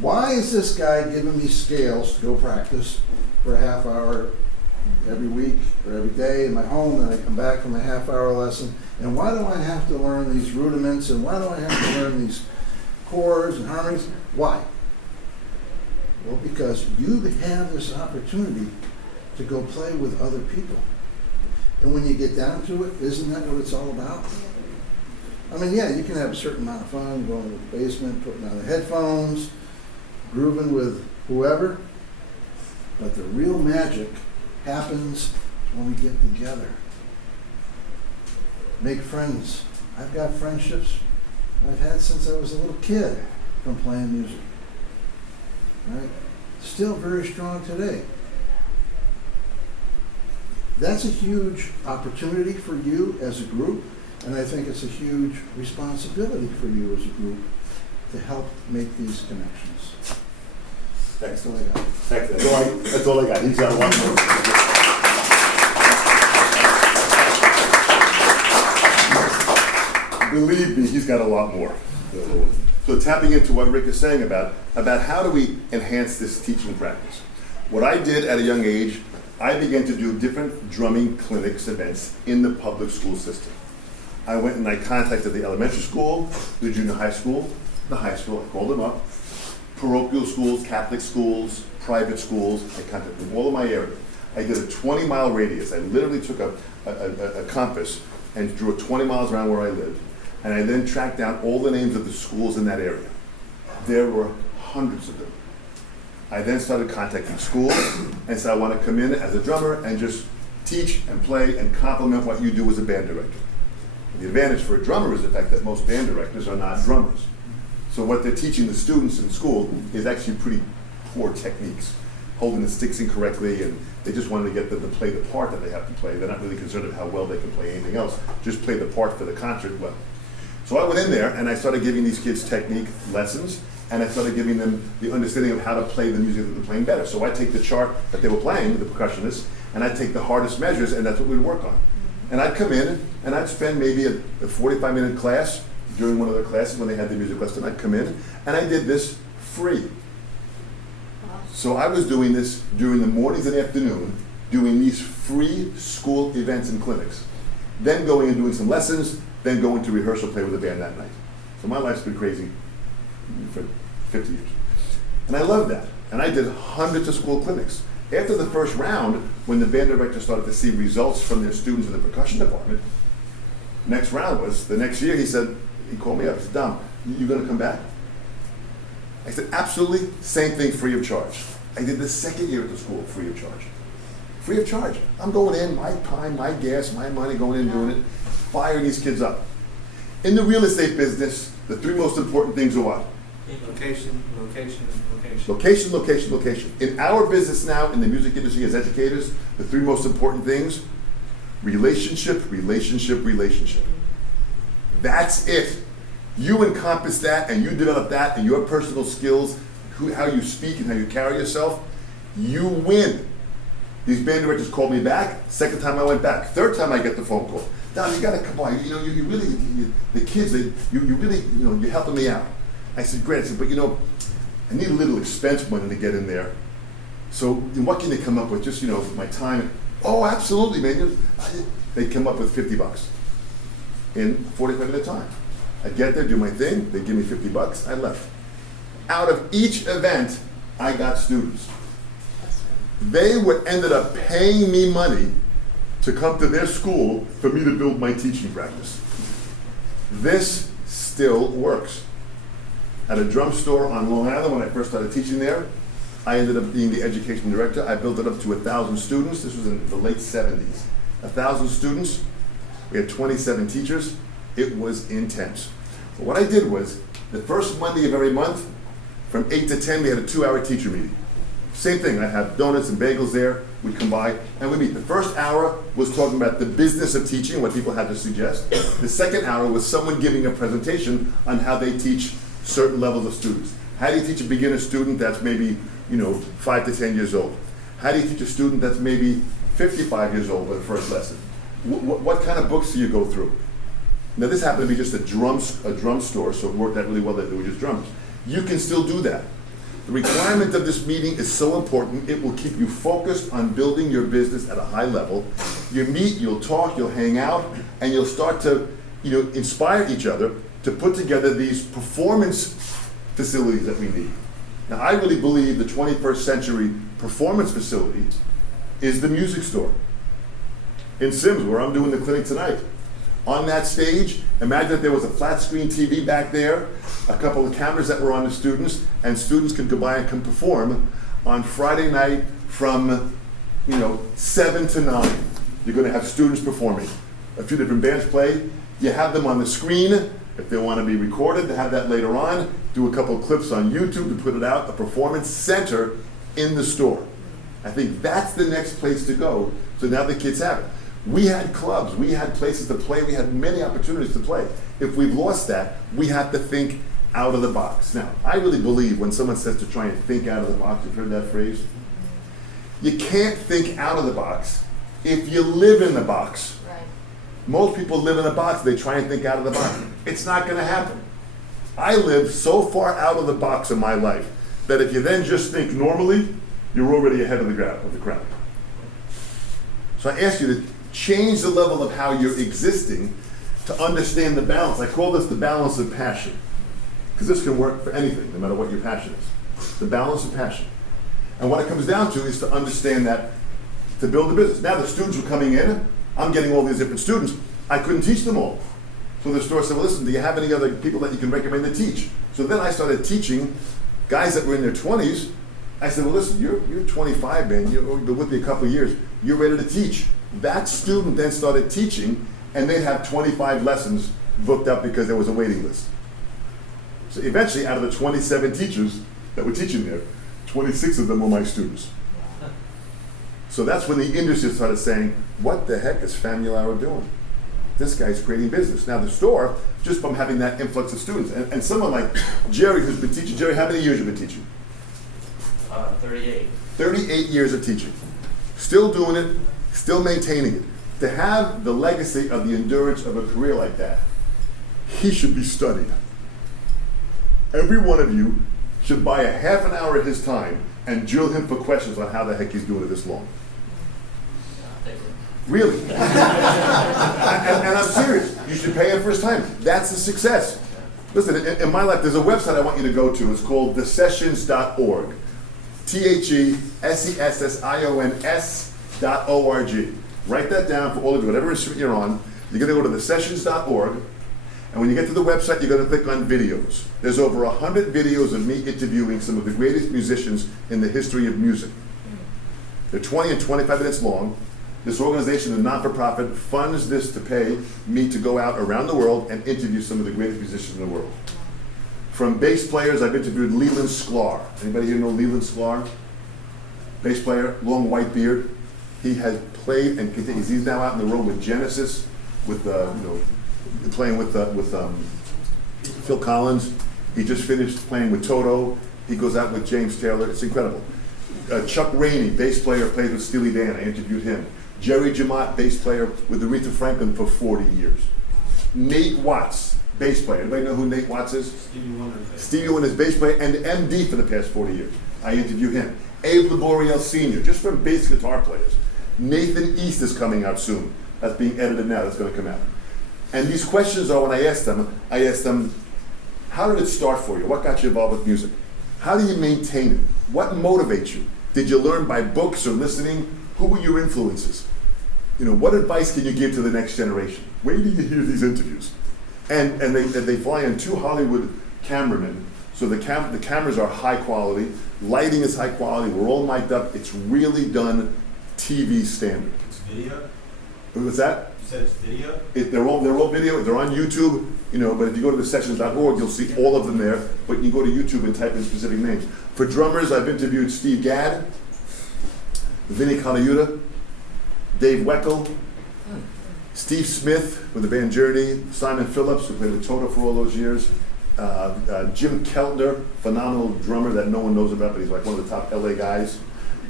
why is this guy giving me scales to go practice for a half hour every week or every day in my home, and I come back from a half-hour lesson, and why do I have to learn these rudiments, and why do I have to learn these chords and harmonies? Why? Well, because you have this opportunity to go play with other people. And when you get down to it, isn't that what it's all about? Yeah, you can have a certain amount of fun, going to the basement, putting on the headphones, grooving with whoever, but the real magic happens when we get together. Make friends. I've got friendships I've had since I was a little kid from playing music. Right? Still very strong today. That's a huge opportunity for you as a group, and I think it's a huge responsibility for you as a group to help make these connections. That's all I got. That's all I got. He's got a lot more. Believe me, he's got a lot more. So tapping into what Rick is saying about how do we enhance this teaching practice. What I did at a young age, I began to do different drumming clinics, events in the public school system. I went and I contacted the elementary school, the junior high school, the high school, I called them up, parochial schools, Catholic schools, private schools, I contacted them all in my area. I did a 20-mile radius. I literally took a compass and drew it 20 miles around where I lived. And I then tracked down all the names of the schools in that area. There were hundreds of them. I then started contacting schools and said, I want to come in as a drummer and just teach and play and complement what you do as a band director. The advantage for a drummer is the fact that most band directors are not drummers. So what they're teaching the students in school is actually pretty poor techniques, holding the sticks incorrectly, and they just wanted to get them to play the part that they have to play. They're not really concerned with how well they can play anything else, just play the part for the concert well. So I went in there and I started giving these kids technique lessons, and I started giving them the understanding of how to play the music that they're playing better. So I take the chart that they were playing, the percussionists, and I take the hardest measures, and that's what we'd work on. And I'd come in and I'd spend maybe a 45-minute class during one of their classes when they had the music lesson. I'd come in and I did this free. So I was doing this during the mornings and afternoon, doing these free school events and clinics, then going and doing some lessons, then going to rehearsal play with the band that night. So my life's been crazy for 50 years. And I loved that. And I did hundreds of school clinics. After the first round, when the band director started to see results from their students in the percussion department, next round was, the next year he called me up, he said, Dom, you gonna come back? I said, absolutely, same thing, free of charge. I did the second year at the school, free of charge. Free of charge. I'm going in, my time, my gas, my money, going in and doing it, firing these kids up. In the real estate business, the three most important things are what? Location, location, location. Location, location, location. In our business now, in the music industry as educators, the three most important things, relationship, relationship, relationship. That's it. You encompass that and you develop that and your personal skills, how you speak and how you carry yourself, you win. These band directors called me back. Second time I went back. Third time I get the phone call. Don, you gotta come on. You really, the kids, you really, you're helping me out. I said, great. I said, but I need a little expense money to get in there. So what can they come up with? Just, my time. Oh, absolutely, man. They come up with $50 in 45-minute time. I get there, do my thing. They give me $50. I left. Out of each event, I got students. They ended up paying me money to come to their school for me to build my teaching practice. This still works. At a drum store on Long Island, when I first started teaching there, I ended up being the education director. I built it up to 1,000 students. This was in the late 70s. 1,000 students. We had 27 teachers. It was intense. But what I did was, the first Monday of every month, from 8 to 10, we had a 2-hour teacher meeting. Same thing, I'd have donuts and bagels there. We'd come by and we'd meet. The first hour was talking about the business of teaching, what people had to suggest. The second hour was someone giving a presentation on how they teach certain levels of students. How do you teach a beginner student that's maybe 5 to 10 years old? How do you teach a student that's maybe 55 years old for the first lesson? What kind of books do you go through? Now this happened to be just a drum store, so it worked out really well that they were just drummers. You can still do that. The requirement of this meeting is so important. It will keep you focused on building your business at a high level. You meet, you'll talk, you'll hang out, and you'll start to inspire each other to put together these performance facilities that we need. Now, I really believe the 21st century performance facility is the music store. In Sims, where I'm doing the clinic tonight. On that stage, imagine if there was a flat screen TV back there, a couple of cameras that were on the students, and students could go by and come perform on Friday night from 7 to 9. You're going to have students performing. A few different bands play. You have them on the screen. If they want to be recorded, to have that later on. Do a couple of clips on YouTube to put it out. A performance center in the store. I think that's the next place to go. So now the kids have it. We had clubs, we had places to play, we had many opportunities to play. If we've lost that, we have to think out of the box. Now, I really believe when someone says to try and think out of the box, you've heard that phrase? You can't think out of the box if you live in the box. Right. Most people live in a box, they try and think out of the box. It's not gonna happen. I live so far out of the box in my life that if you then just think normally, you're already ahead of the crowd. So I ask you to change the level of how you're existing to understand the balance. I call this the balance of passion, because this can work for anything, no matter what your passion is. The balance of passion. And what it comes down to is to understand that to build a business. Now the students were coming in, I'm getting all these different students, I couldn't teach them all. So the store said, well, listen, do you have any other people that you can recommend to teach? So then I started teaching Guys that were in their 20s, I said, well, listen, you're 25, man. You've been with me a couple of years. You're ready to teach. That student then started teaching, and they'd have 25 lessons booked up because there was a waiting list. So eventually, out of the 27 teachers that were teaching there, 26 of them were my students. So that's when the industry started saying, what the heck is Famularo doing? This guy's creating business. Now the store, just from having that influx of students, and someone like Jerry who's been teaching, Jerry, how many years have you been teaching? 38. 38 years of teaching. Still doing it, still maintaining it. To have the legacy of the endurance of a career like that, he should be studied. Every one of you should buy a half an hour of his time and drill him for questions on how the heck he's doing it this long. Thank you. Really. and I'm serious. You should pay him for his time. That's a success. Listen, in my life, there's a website I want you to go to. It's called thesessions.org. THESSIONS.org. Write that down for all of you, whatever instrument you're on. You're going to go to thesessions.org, and when you get to the website, you're going to click on videos. There's over 100 videos of me interviewing some of the greatest musicians in the history of music. They're 20 and 25 minutes long. This organization, the not-for-profit, funds this to pay me to go out around the world and interview some of the greatest musicians in the world. From bass players, I've interviewed Leland Sklar. Anybody here know Leland Sklar? Bass player, long white beard. He has played and continues. He's now out in the world with Genesis, with playing with Phil Collins. He just finished playing with Toto. He goes out with James Taylor. It's incredible. Chuck Rainey, bass player, plays with Steely Dan. I interviewed him. Jerry Jamot, bass player with Aretha Franklin for 40 years. Nate Watts, bass player. Anybody know who Nate Watts is? Stevie Wonder's bass player and MD for the past 40 years. I interview him. Abe Laboriel Sr., just from bass guitar players. Nathan East is coming out soon. That's being edited now. That's going to come out. And these questions are, when I ask them, how did it start for you? What got you involved with music? How do you maintain it? What motivates you? Did you learn by books or listening? Who were your influences? What advice can you give to the next generation? Where do you hear these interviews? And they fly in 2 Hollywood cameramen, so the cameras are high quality, lighting is high quality, we're all mic'd up. It's really done TV standard. It's video? What's that? You said it's video? They're all video. They're on YouTube. But if you go to thesessions.org, you'll see all of them there. But you can go to YouTube and type in specific names. For drummers, I've interviewed Steve Gadd, Vinnie Colaiuta, Dave Weckl, Steve Smith with the band Journey, Simon Phillips, who played with Toto for all those years, Jim Keltner, phenomenal drummer that no one knows about, but he's like one of the top LA guys.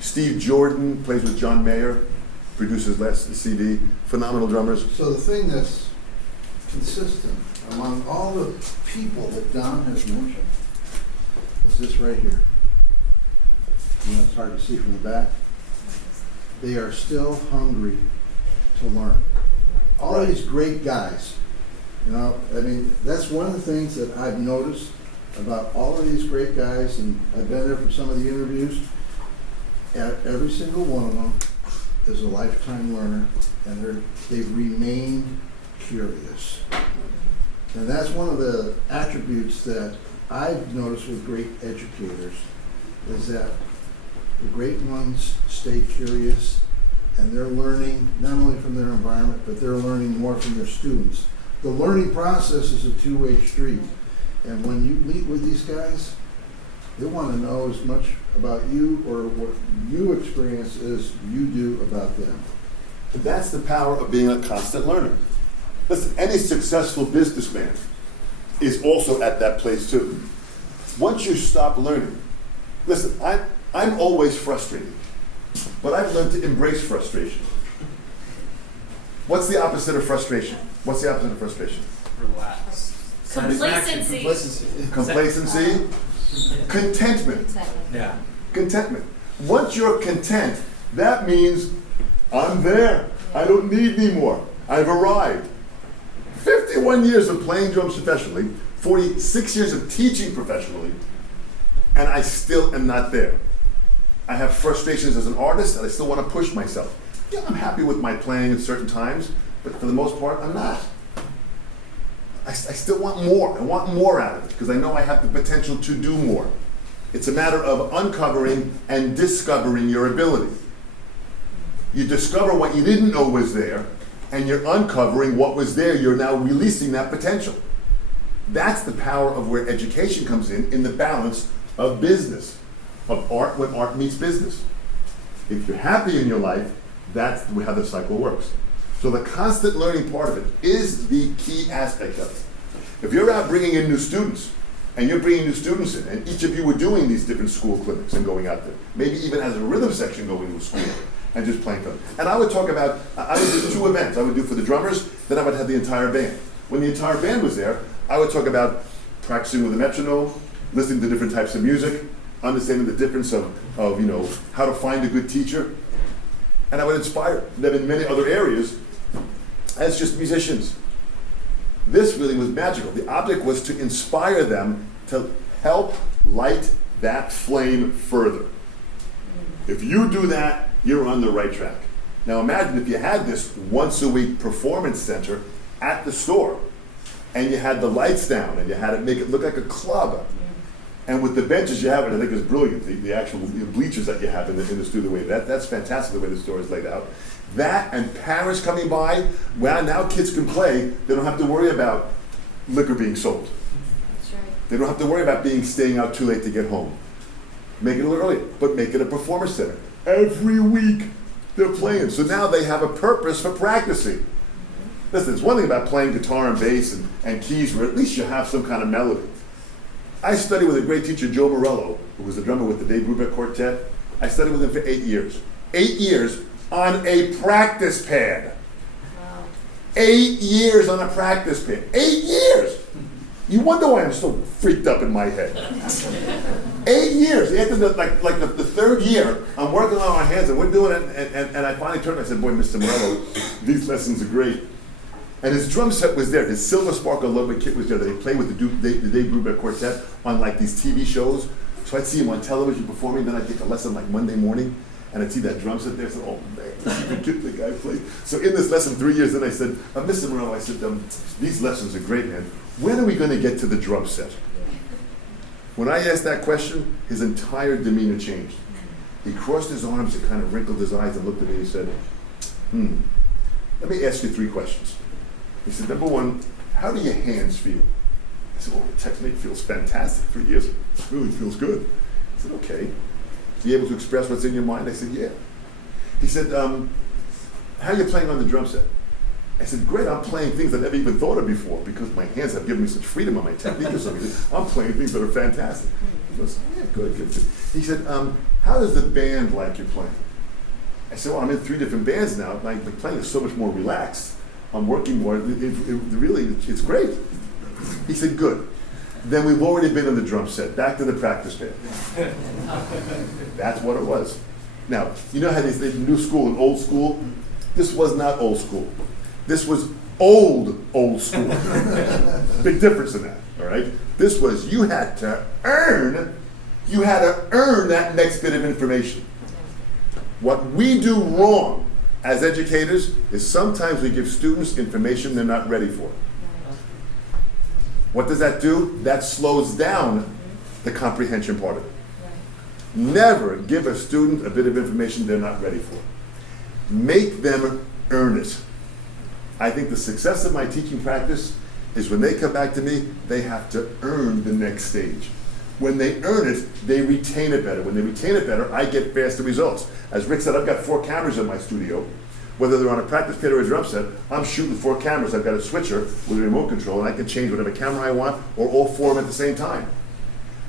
Steve Jordan plays with John Mayer, produces last CD, phenomenal drummers. So the thing that's consistent among all the people that Don has mentioned is this right here. It's hard to see from the back. They are still hungry to learn. All Right. these great guys, that's one of the things that I've noticed about all of these great guys, and I've been there for some of the interviews. Every single one of them is a lifetime learner, and they've remained curious. And that's one of the attributes that I've noticed with great educators, is that the great ones stay curious, and they're learning not only from their environment, but they're learning more from their students. The learning process is a two-way street, and when you meet with these guys, they want to know as much about you or what you experience as you do about them. That's the power of being a constant learner. Listen, any successful businessman is also at that place too. Once you stop learning, listen, I'm always frustrated, but I've learned to embrace frustration. What's the opposite of frustration? What's the opposite of frustration? Relax. Complacency. Complacency? Contentment. Yeah. Contentment. Once you're content, that means I'm there. I don't need any more. I've arrived. 51 years of playing drums professionally, 46 years of teaching professionally, and I still am not there. I have frustrations as an artist, and I still want to push myself. Yeah, I'm happy with my playing at certain times, but for the most part, I'm not. I still want more. I want more out of it, because I know I have the potential to do more. It's a matter of uncovering and discovering your ability. You discover what you didn't know was there, and you're uncovering what was there. You're now releasing that potential. That's the power of where education comes in the balance of business, of art when art meets business. If you're happy in your life, that's how the cycle works. So the constant learning part of it is the key aspect of it. If you're out bringing in new students, and you're bringing new students in, and each of you were doing these different school clinics and going out there, maybe even as a rhythm section going to a school and just playing them. And I would talk about, I would do 2 events. I would do for the drummers, then I would have the entire band. When the entire band was there, I would talk about practicing with a metronome, listening to different types of music, understanding the difference of how to find a good teacher. And I would inspire them in many other areas as just musicians. This really was magical. The object was to inspire them to help light that flame further. If you do that, you're on the right track. Now imagine if you had this once a week performance center at the store, and you had the lights down, and you had it make it look like a club. And with the benches you have, and I think it's brilliant, the actual bleachers that you have in the studio. That's fantastic the way the store is laid out. That and parents coming by, well, now kids can play. They don't have to worry about liquor being sold. That's right. They don't have to worry about staying out too late to get home. Make it a little earlier, but make it a performance center. Every week they're playing. So now they have a purpose for practicing. Listen, there's one thing about playing guitar and bass and keys where at least you have some kind of melody. I studied with a great teacher, Joe Morello, who was the drummer with the Dave Brubeck Quartet. I studied with him for 8 years. 8 years on a practice pad. Wow. 8 years on a practice pad. 8 years! You wonder why I'm so freaked up in my head. 8 years. After the 3rd year, I'm working on our hands and we're doing it, and I finally turned and I said, boy, Mr. Morello, these lessons are great. And his drum set was there. His Silver Sparkle Ludwig kit was there. They played with the Dave Brubeck Quartet on these TV shows. So I'd see him on television performing. Then I'd take a lesson Monday morning, and I'd see that drum set there. I said, oh man, you can get the guy play. So in this lesson, 3 years, then I said, Mr. Morello, I said, these lessons are great, man. When are we going to get to the drum set? When I asked that question, his entire demeanor changed. He crossed his arms and kind of wrinkled his eyes and looked at me and he said, let me ask you 3 questions. He said, number 1, how do your hands feel? I said, well, the technique feels fantastic. 3 years, it really feels good. I said, okay. Are you able to express what's in your mind? I said, yeah. He said, how are you playing on the drum set? I said, great, I'm playing things I never even thought of before because my hands have given me such freedom on my technique or something. I'm playing things that are fantastic. He goes, yeah, good. He said, how does the band like you playing? I said, well, I'm in 3 different bands now. My playing is so much more relaxed. I'm working more. It's great. He said, good. Then we've already been on the drum set. Back to the practice pad. That's what it was. Now, you know how they say new school and old school? This was not old school. This was old school. Big difference in that, all right? This was, you had to earn that next bit of information. What we do wrong as educators is sometimes we give students information they're not ready for. What does that do? That slows down the comprehension part of it. Never give a student a bit of information they're not ready for. Make them earn it. I think the success of my teaching practice is when they come back to me, they have to earn the next stage. When they earn it, they retain it better. When they retain it better, I get faster results. As Rick said, I've got 4 cameras in my studio. Whether they're on a practice pad or a drum set, I'm shooting 4 cameras. I've got a switcher with a remote control, and I can change whatever camera I want, or all 4 of them at the same time.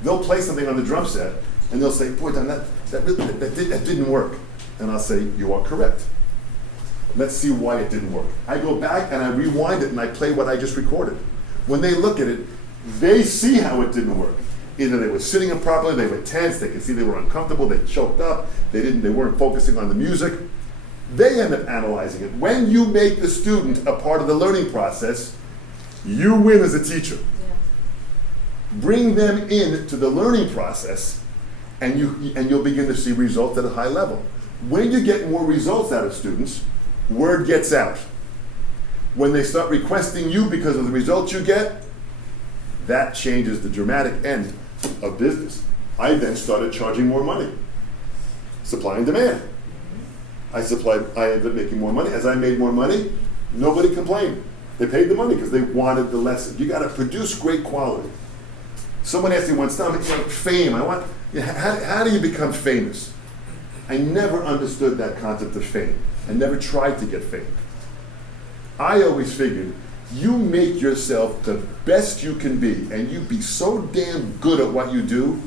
They'll play something on the drum set, and they'll say, boy, Don, that didn't work. And I'll say, you are correct. Let's see why it didn't work. I go back and I rewind it and I play what I just recorded. When they look at it, they see how it didn't work. Either they were sitting improperly, they were tense, they could see they were uncomfortable, they choked up, they weren't focusing on the music. They end up analyzing it. When you make the student a part of the learning process, you win as a teacher. Yeah. Bring them into the learning process and you'll begin to see results at a high level. When you get more results out of students, word gets out. When they start requesting you because of the results you get, that changes the dramatic end of business. I then started charging more money. Supply and demand. I ended up making more money. As I made more money, nobody complained. They paid the money because they wanted the lesson. You got to produce great quality. Someone asked me once, fame. How do you become famous? I never understood that concept of fame. I never tried to get fame. I always figured, you make yourself the best you can be, and you be so damn good at what you do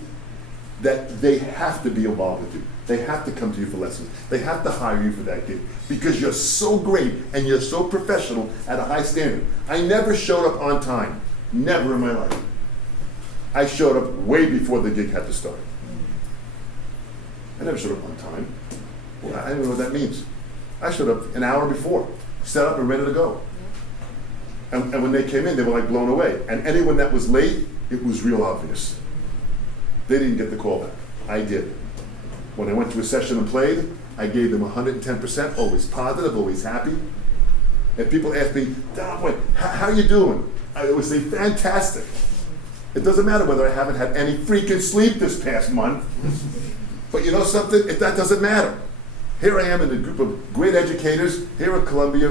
that they have to be involved with you. They have to come to you for lessons. They have to hire you for that gig because you're so great and you're so professional at a high standard. I never showed up on time. Never in my life. I showed up way before the gig had to start. I never showed up on time. Well, I don't know what that means. I showed up an hour before, set up and ready to go. And when they came in, they were like blown away. And anyone that was late, it was real obvious. They didn't get the call back. I did. When I went to a session and played, I gave them 110%, always positive, always happy. And people ask me, Don, how are you doing? I always say, fantastic. It doesn't matter whether I haven't had any freaking sleep this past month. But you know something? That doesn't matter. Here I am in a group of great educators here at Columbia,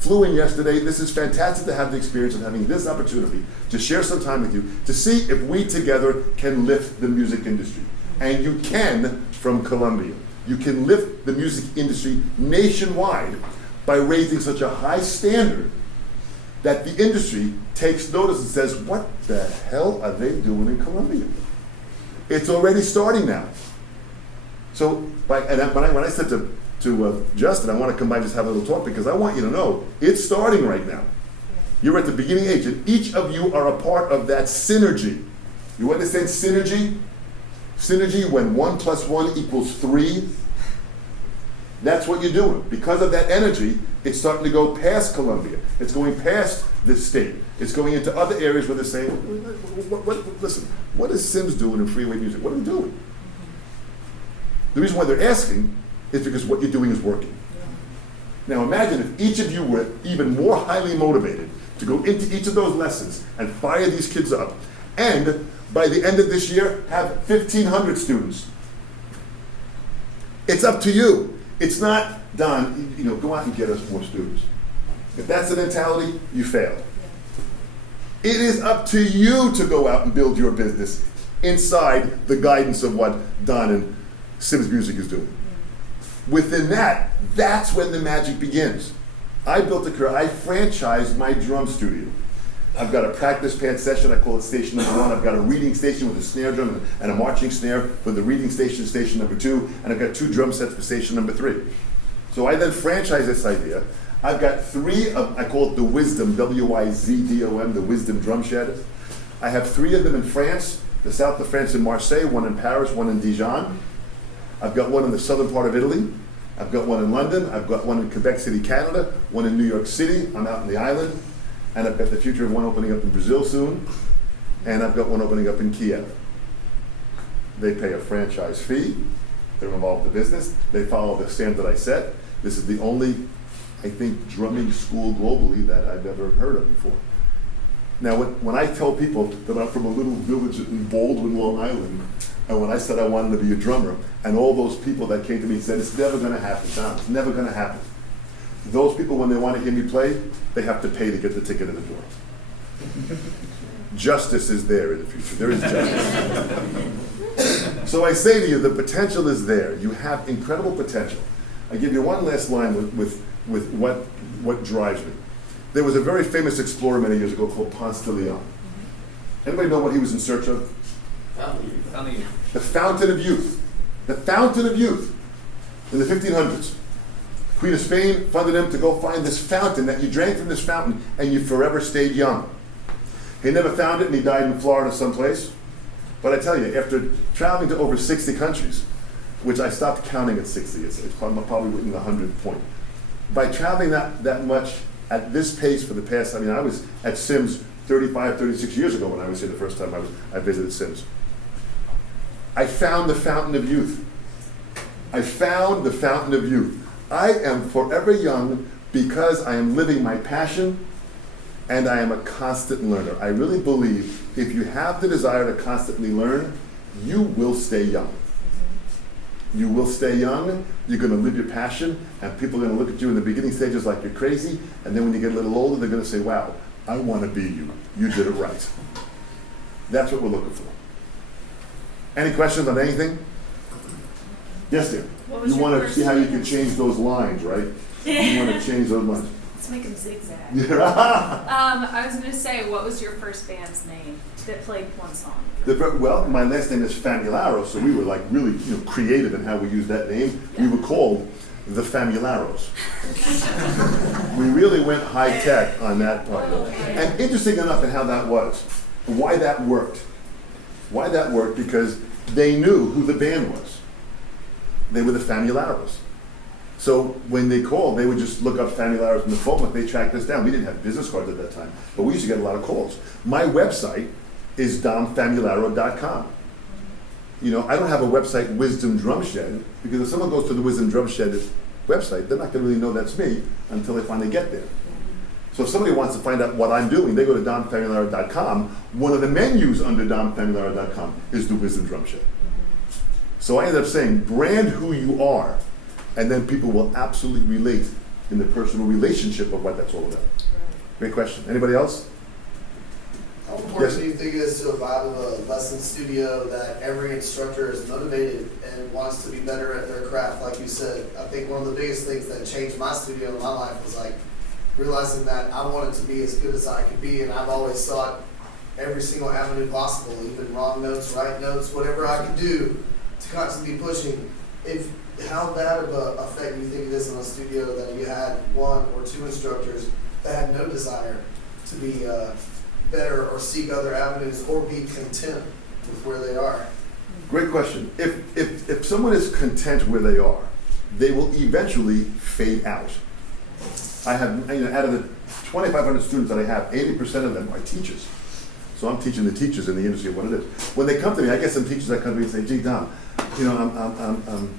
flew in yesterday. This is fantastic to have the experience of having this opportunity to share some time with you, to see if we together can lift the music industry. And you can from Columbia. You can lift the music industry nationwide by raising such a high standard that the industry takes notice and says, what the hell are they doing in Columbia? It's already starting now. So when I said to Justin, I want to come by and just have a little talk because I want you to know it's starting right now. You're at the beginning age, and each of you are a part of that synergy. You understand synergy? Synergy, when 1 + 1 = 3. That's what you're doing. Because of that energy, it's starting to go past Columbia. It's going past this state. It's going into other areas where they're saying, listen, what is Sims doing in freeway music? What are we doing? The reason why they're asking is because what you're doing is working. Now imagine if each of you were even more highly motivated to go into each of those lessons and fire these kids up, and by the end of this year, have 1,500 students. It's up to you. It's not, Don, go out and get us more students. If that's the mentality, you failed. It is up to you to go out and build your business inside the guidance of what Don and Sims Music is doing. Within that, that's when the magic begins. I built a career. I franchised my drum studio. I've got a practice pad session, I call it station number 1. I've got a reading station with a snare drum and a marching snare for the reading station, station number 2, and I've got 2 drum sets for station number 3. So I then franchise this idea. I've got 3 of, I call it the Wisdom, W-I-Z-D-O-M, the Wisdom Drum Shed. I have 3 of them in France, the south of France in Marseille, 1 in Paris, 1 in Dijon. I've got 1 in the southern part of Italy. I've got 1 in London. I've got 1 in Quebec City, Canada, 1 in New York City. I'm out in the island. And I've got the future of 1 opening up in Brazil soon. And I've got 1 opening up in Kiev. They pay a franchise fee. They're involved in the business. They follow the standard I set. This is the only, I think, drumming school globally that I've ever heard of before. Now, when I tell people that I'm from a little village in Baldwin, Long Island, and when I said I wanted to be a drummer, and all those people that came to me said, it's never going to happen, Tom, it's never going to happen. Those people, when they want to hear me play, they have to pay to get the ticket in the door. Justice is there in the future. There is justice. So I say to you, the potential is there. You have incredible potential. I give you one last line with what drives me. There was a very famous explorer many years ago called Ponce de Leon. Anybody know what he was in search of? The fountain of youth. The fountain of youth in the 1500s. Queen of Spain funded him to go find this fountain, that you drank from this fountain and you forever stayed young. He never found it and he died in Florida someplace. But I tell you, after traveling to over 60 countries, which I stopped counting at 60, it's probably within the 100 point. By traveling that much at this pace for the past, I was at Sims 35, 36 years ago when I was here the first time I visited Sims. I found the fountain of youth. I found the fountain of youth. I am forever young because I am living my passion and I am a constant learner. I really believe if you have the desire to constantly learn, you will stay young. You will stay young, you're gonna live your passion, and people are gonna look at you in the beginning stages like you're crazy, and then when you get a little older, they're gonna say, wow, I wanna be you. You did it right. That's what we're looking for. Any questions on anything? Yes, dear? What was You your wanna first see how you name? can change those lines, right? You wanna change those lines. Let's make them zigzag. I was gonna say, what was your first band's name that played one song? Well, my last name is Famularo, so we were like really, creative in how we used that name. We were called the Famularos. We really went high tech on that part. And interesting enough in how that was, why that worked. Why that worked, because they knew who the band was. They were the Famularos. So when they called, they would just look up Famularos in the phone book. They tracked us down. We didn't have business cards at that time, but we used to get a lot of calls. My website is domfamularo.com. I don't have a website, Wisdom Drum Shed, because if someone goes to the Wisdom Drum Shed website, they're not going to really know that's me until they finally get there. So if somebody wants to find out what I'm doing, they go to domfamularo.com. One of the menus under domfamularo.com is the Wisdom Drum Shed. So I ended up saying, brand who you are, and then people will absolutely relate in the personal relationship of what that's all about. Great question. Anybody else? How important do you think it is to a vibe of a lesson studio that every instructor is motivated and wants to be better at their craft? Like you said, I think one of the biggest things that changed my studio in my life was like realizing that I wanted to be as good as I could be, and I've always sought every single avenue possible, even wrong notes, right notes, whatever I could do to constantly be pushing. How bad of a effect do you think it is in a studio that you had one or two instructors that had no desire to be better or seek other avenues or be content with where they are? Great question. If someone is content where they are, they will eventually fade out. I have, out of the 2,500 students that I have, 80% of them are teachers. So I'm teaching the teachers in the industry of what it is. When they come to me, I get some teachers that come to me and say, gee, Dom, I'm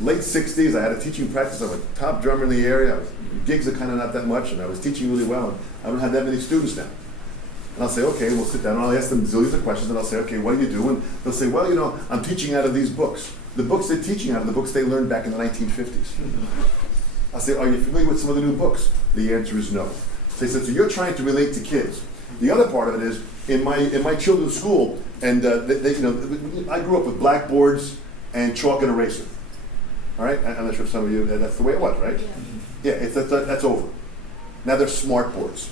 late 60s, I had a teaching practice, I'm a top drummer in the area, gigs are kind of not that much, and I was teaching really well, and I don't have that many students now. And I'll say, okay, we'll sit down, and I'll ask them zillions of questions, and I'll say, okay, what do you do? And they'll say, well, I'm teaching out of these books. The books they're teaching out of the books they learned back in the 1950s. I'll say, are you familiar with some of the new books? The answer is no. So they said, so you're trying to relate to kids. The other part of it is, in my children's school, and I grew up with blackboards and chalk and eraser. All right, I'm not sure if some of you, that's the way it was, right? Yeah, that's over. Now there's smart boards.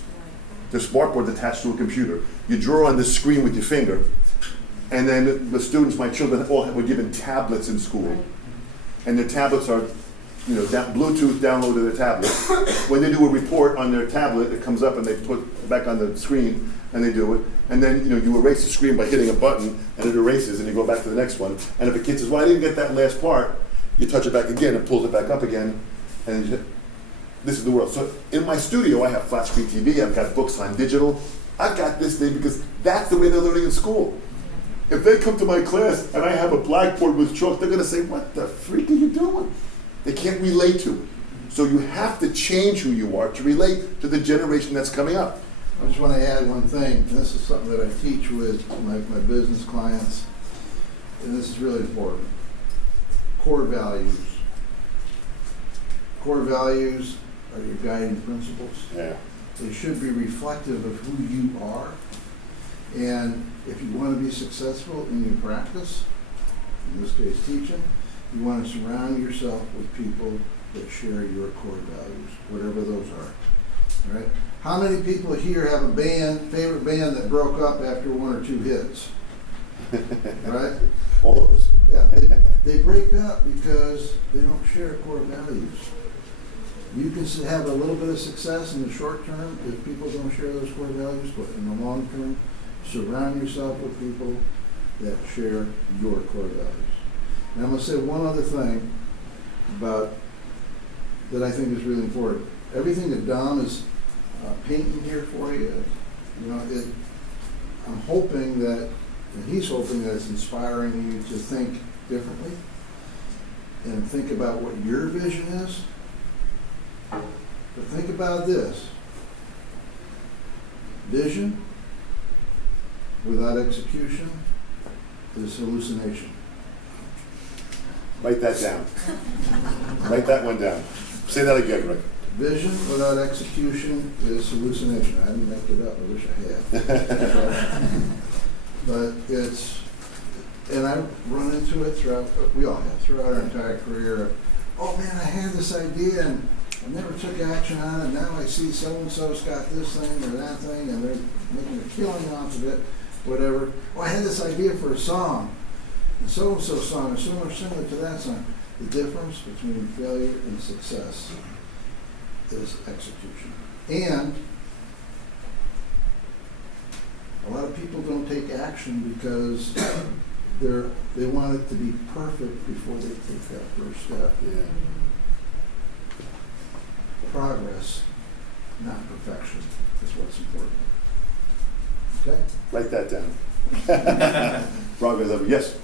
There's smart boards attached to a computer. You draw on the screen with your finger, and then the students, my children, all were given tablets in school, and their tablets are, Bluetooth download to their tablet. When they do a report on their tablet, it comes up and they put it back on the screen, and they do it. And then you erase the screen by hitting a button, and it erases, and you go back to the next one. And if a kid says, well, I didn't get that last part, you touch it back again, it pulls it back up again, and this is the world. So in my studio, I have flat screen TV, I've got books on digital. I've got this thing because that's the way they're learning in school. If they come to my class and I have a blackboard with chalk, they're gonna say, what the freak are you doing? They can't relate to it. So you have to change who you are to relate to the generation that's coming up. I just want to add one thing, and this is something that I teach with my business clients, and this is really important. Core values. Core values are your guiding principles. Yeah. They should be reflective of who you are. And if you want to be successful in your practice, in this case teaching, you want to surround yourself with people that share your core values, whatever those are. All right? How many people here have a favorite band that broke up after one or two hits? Right? All of us. Yeah, they break up because they don't share core values. You can have a little bit of success in the short term if people don't share those core values, but in the long term, surround yourself with people that share your core values. And I'm going to say one other thing that I think is really important. Everything that Dom is painting here for you, I'm hoping that, and he's hoping that it's inspiring you to think differently and think about what your vision is. But think about this. Vision without execution is hallucination. Write that down. Write that one down. Say that again, Rick. Vision without execution is hallucination. I didn't make it up, I wish I had. But it's, and I run into it throughout, we all have, throughout our entire career. Oh man, I had this idea and I never took action on it. Now I see so-and-so's got this thing or that thing and they're making a killing off of it, whatever. Oh, I had this idea for a song. And so-and-so song is so much similar to that song. The difference between failure and success is execution. And a lot of people don't take action because they want it to be perfect before they take that first step. Yeah. Progress, not perfection, is what's important. Okay? Write that down. Progress, yes.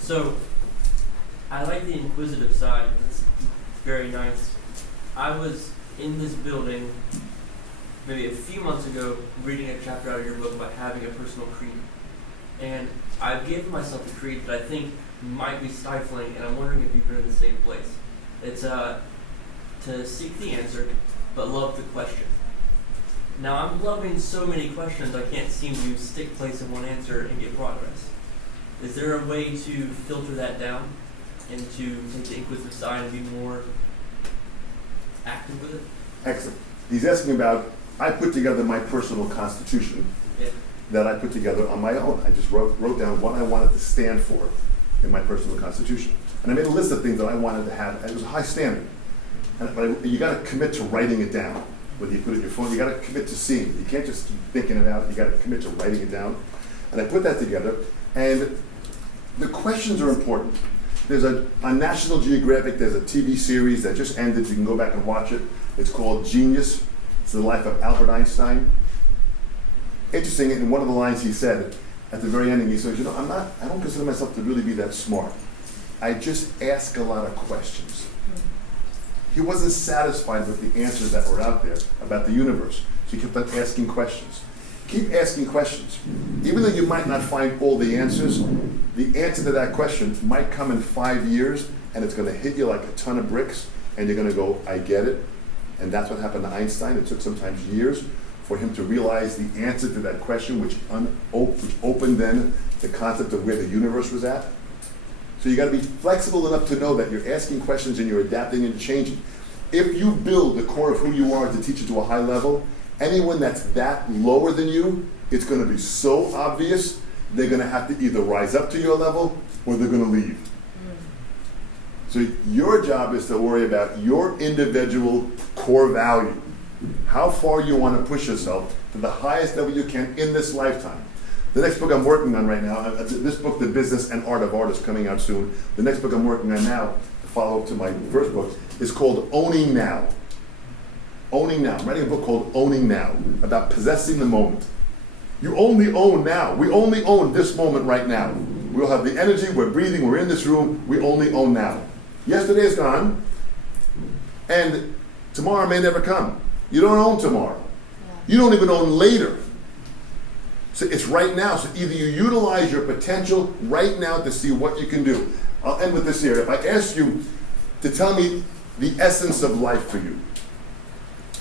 So, I like the inquisitive side. That's very nice. I was in this building maybe a few months ago reading a chapter out of your book about having a personal creed. And I've given myself a creed that I think might be stifling, and I'm wondering if you've been in the same place. It's to seek the answer, but love the question. Now, I'm loving so many questions, I can't seem to stick place in one answer and get progress. Is there a way to filter that down and to take the inquisitive side and be more active with it? Excellent. He's asking about, I put together my personal constitution Yeah. that I put together on my own. I just wrote down what I wanted to stand for in my personal constitution. And I made a list of things that I wanted to have, and it was a high standard. But you got to commit to writing it down. Whether you put it in your phone, you got to commit to seeing it. You can't just keep thinking about it. You got to commit to writing it down. And I put that together. And the questions are important. There's on National Geographic, there's a TV series that just ended. You can go back and watch it. It's called Genius. It's the life of Albert Einstein. Interesting, in one of the lines he said at the very ending, he says, I don't consider myself to really be that smart. I just ask a lot of questions. He wasn't satisfied with the answers that were out there about the universe. So he kept on asking questions. Keep asking questions. Even though you might not find all the answers, the answer to that question might come in 5 years and it's going to hit you like a ton of bricks and you're going to go, I get it. And that's what happened to Einstein. It took sometimes years for him to realize the answer to that question, which opened then the concept of where the universe was at. So you got to be flexible enough to know that you're asking questions and you're adapting and changing. If you build the core of who you are to teach it to a high level, anyone that's that lower than you, it's going to be so obvious, they're going to have to either rise up to your level or they're going to leave. So your job is to worry about your individual core value. How far you want to push yourself to the highest level you can in this lifetime. The next book I'm working on right now, this book, The Business and Art of Art, is coming out soon. The next book I'm working on now, to follow up to my first book, is called Owning Now. Owning Now. I'm writing a book called Owning Now, about possessing the moment. You only own now. We only own this moment right now. We all have the energy, we're breathing, we're in this room, we only own now. Yesterday is gone, and tomorrow may never come. You don't own tomorrow. You don't even own later. So it's right now. So either you utilize your potential right now to see what you can do. I'll end with this here. If I ask you to tell me the essence of life for you,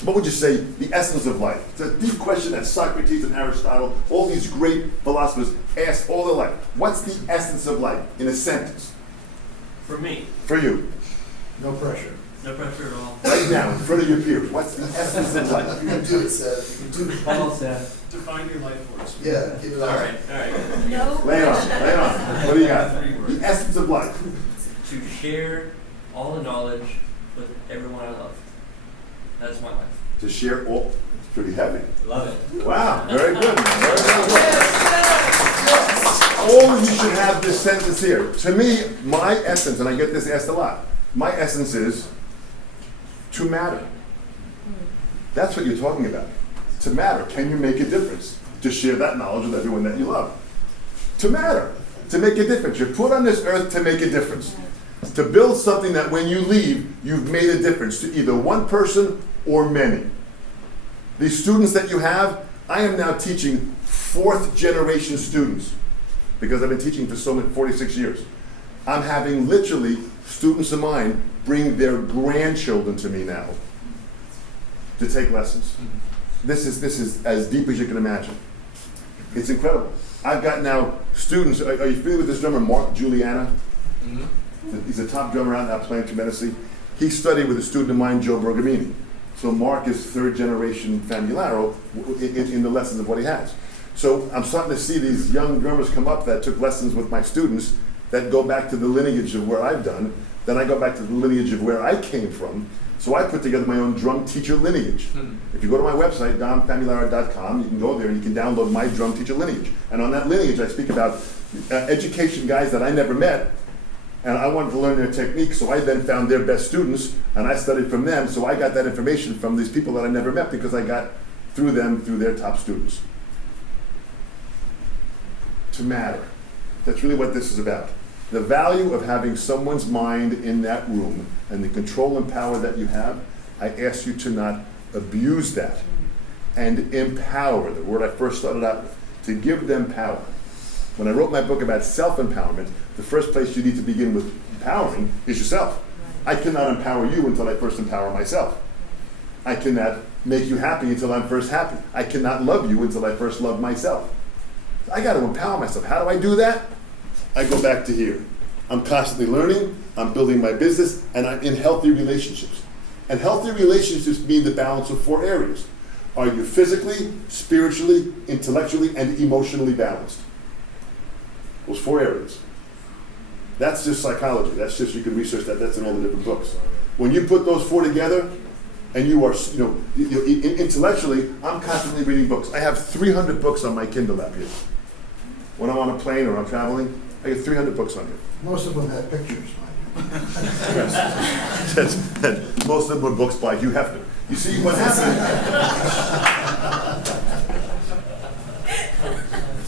what would you say the essence of life? It's a deep question that Socrates and Aristotle, all these great philosophers asked all their life. What's the essence of life in a sentence? For me, For you, No pressure. no pressure at all. right now, in front of your peers. What's the essence of life? You can do it, Seth. You can do it. Well said. Define your life force. Yeah, get it All out. right. No. Lay it on, lay it on. What do you got? The essence of life. To share all the knowledge with everyone I love. That's my life. To share all, it's pretty heavy. Love it. Wow, very good. Very, very good. All of you should have this sentence here. To me, my essence, and I get this asked a lot, my essence is to matter. That's what you're talking about. To matter. Can you make a difference? To share that knowledge with everyone that you love. To matter. To make a difference. You're put on this earth to make a difference. To build something that when you leave, you've made a difference to either one person or many. These students that you have, I am now teaching 4th generation students. because I've been teaching for 46 years. I'm having literally students of mine bring their grandchildren to me now to take lessons. This is as deep as you can imagine. It's incredible. I've got now students, are you familiar with this drummer, Mark Juliana? He's a top drummer out now playing tremendously. He studied with a student of mine, Joe Bergamini. So Mark is third generation Famularo in the lessons of what he has. So I'm starting to see these young drummers come up that took lessons with my students that go back to the lineage of where I've done. Then I go back to the lineage of where I came from. So I put together my own drum teacher lineage. If you go to my website, donfamularo.com, you can go there and you can download my drum teacher lineage. And on that lineage, I speak about education guys that I never met, and I wanted to learn their technique, so I then found their best students, and I studied from them, so I got that information from these people that I never met because I got through them, through their top students. To matter. That's really what this is about. The value of having someone's mind in that room and the control and power that you have, I ask you to not abuse that and empower, the word I first started out with, to give them power. When I wrote my book about self-empowerment, the first place you need to begin with empowering is yourself. I cannot empower you until I first empower myself. I cannot make you happy until I'm first happy. I cannot love you until I first love myself. I got to empower myself. How do I do that? I go back to here. I'm constantly learning, I'm building my business, and I'm in healthy relationships. And healthy relationships mean the balance of 4 areas. Are you physically, spiritually, intellectually, and emotionally balanced? Those 4 areas. That's just psychology. That's just, you can research that. That's in all the different books. When you put those 4 together, and you are, intellectually, I'm constantly reading books. I have 300 books on my Kindle app here. When I'm on a plane or I'm traveling, I get 300 books on here. Most of them have pictures, mind Most of them were books by Hugh Hefner. You see what happened?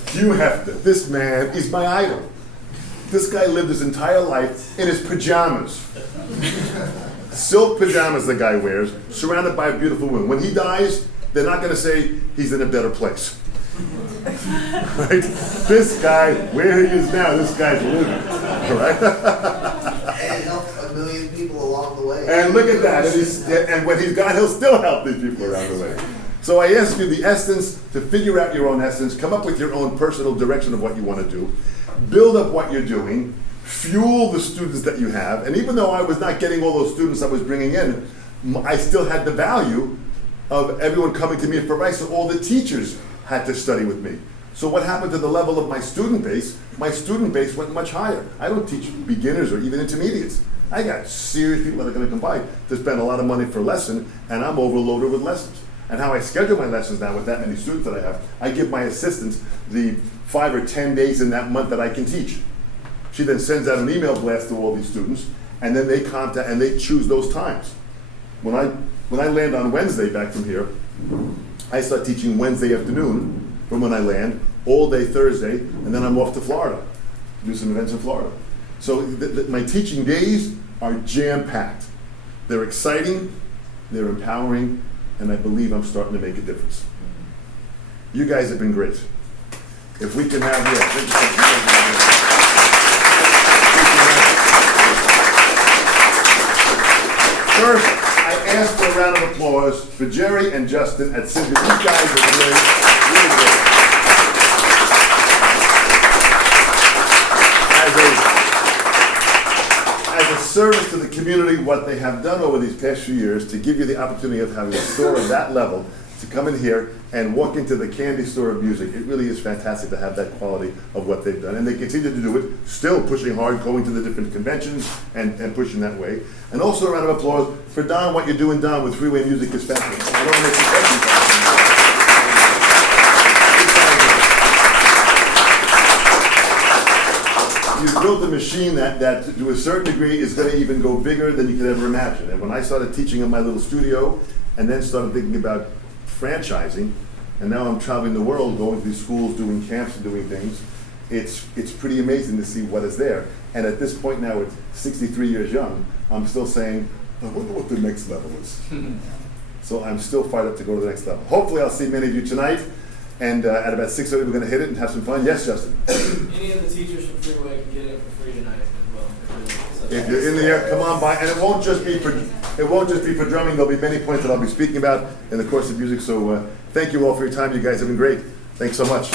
Hugh Hefner, this man is my idol. This guy lived his entire life in his pajamas. Silk pajamas the guy wears, surrounded by a beautiful woman. When he dies, they're not going to say he's in a better place. Right? This guy, where he is now, this guy's living. Right? And helped a million people along the way. And look at that. And when he's gone, he'll still help these people around the way. So I ask you the essence, to figure out your own essence, come up with your own personal direction of what you want to do, build up what you're doing, fuel the students that you have. And even though I was not getting all those students I was bringing in, I still had the value of everyone coming to me for advice. So all the teachers had to study with me. So what happened to the level of my student base? My student base went much higher. I don't teach beginners or even intermediates. I got serious people that are going to come by to spend a lot of money for a lesson, and I'm overloaded with lessons. And how I schedule my lessons now with that many students that I have, I give my assistants the 5 or 10 days in that month that I can teach. She then sends out an email blast to all these students, and then they contact and they choose those times. When I land on Wednesday back from here, I start teaching Wednesday afternoon from when I land, all day Thursday, and then I'm off to Florida, do some events in Florida. So my teaching days are jam-packed. They're exciting, they're empowering, and I believe I'm starting to make a difference. You guys have been great. If we can have, First, I ask for a round of applause for Jerry and Justin at Sydney. These guys are great, really great. As a service to the community, what they have done over these past few years to give you the opportunity of having a store of that level to come in here and walk into the candy store of music. It really is fantastic to have that quality of what they've done. And they continue to do it, still pushing hard, going to the different conventions and pushing that way. And also a round of applause for Don, what you're doing, Don, with Freeway Music is fantastic. I don't make it you built a machine that to a certain degree is going to even go bigger than you could ever imagine. And when I started teaching in my little studio and then started thinking about franchising, and now I'm traveling the world, going to these schools, doing camps and doing things, it's pretty amazing to see what is there. And at this point now, at 63 years young, I'm still saying, I wonder what the next level is. So I'm still fired up to go to the next level. Hopefully I'll see many of you tonight. And at about 6:30, we're going to hit it and have some fun. Yes, Justin? Any of the teachers from Freeway can get it for free tonight as well. If you're in the air, come on by. And it won't just be for drumming. There'll be many points that I'll be speaking about in the course of music. So thank you all for your time. You guys have been great. Thanks so much.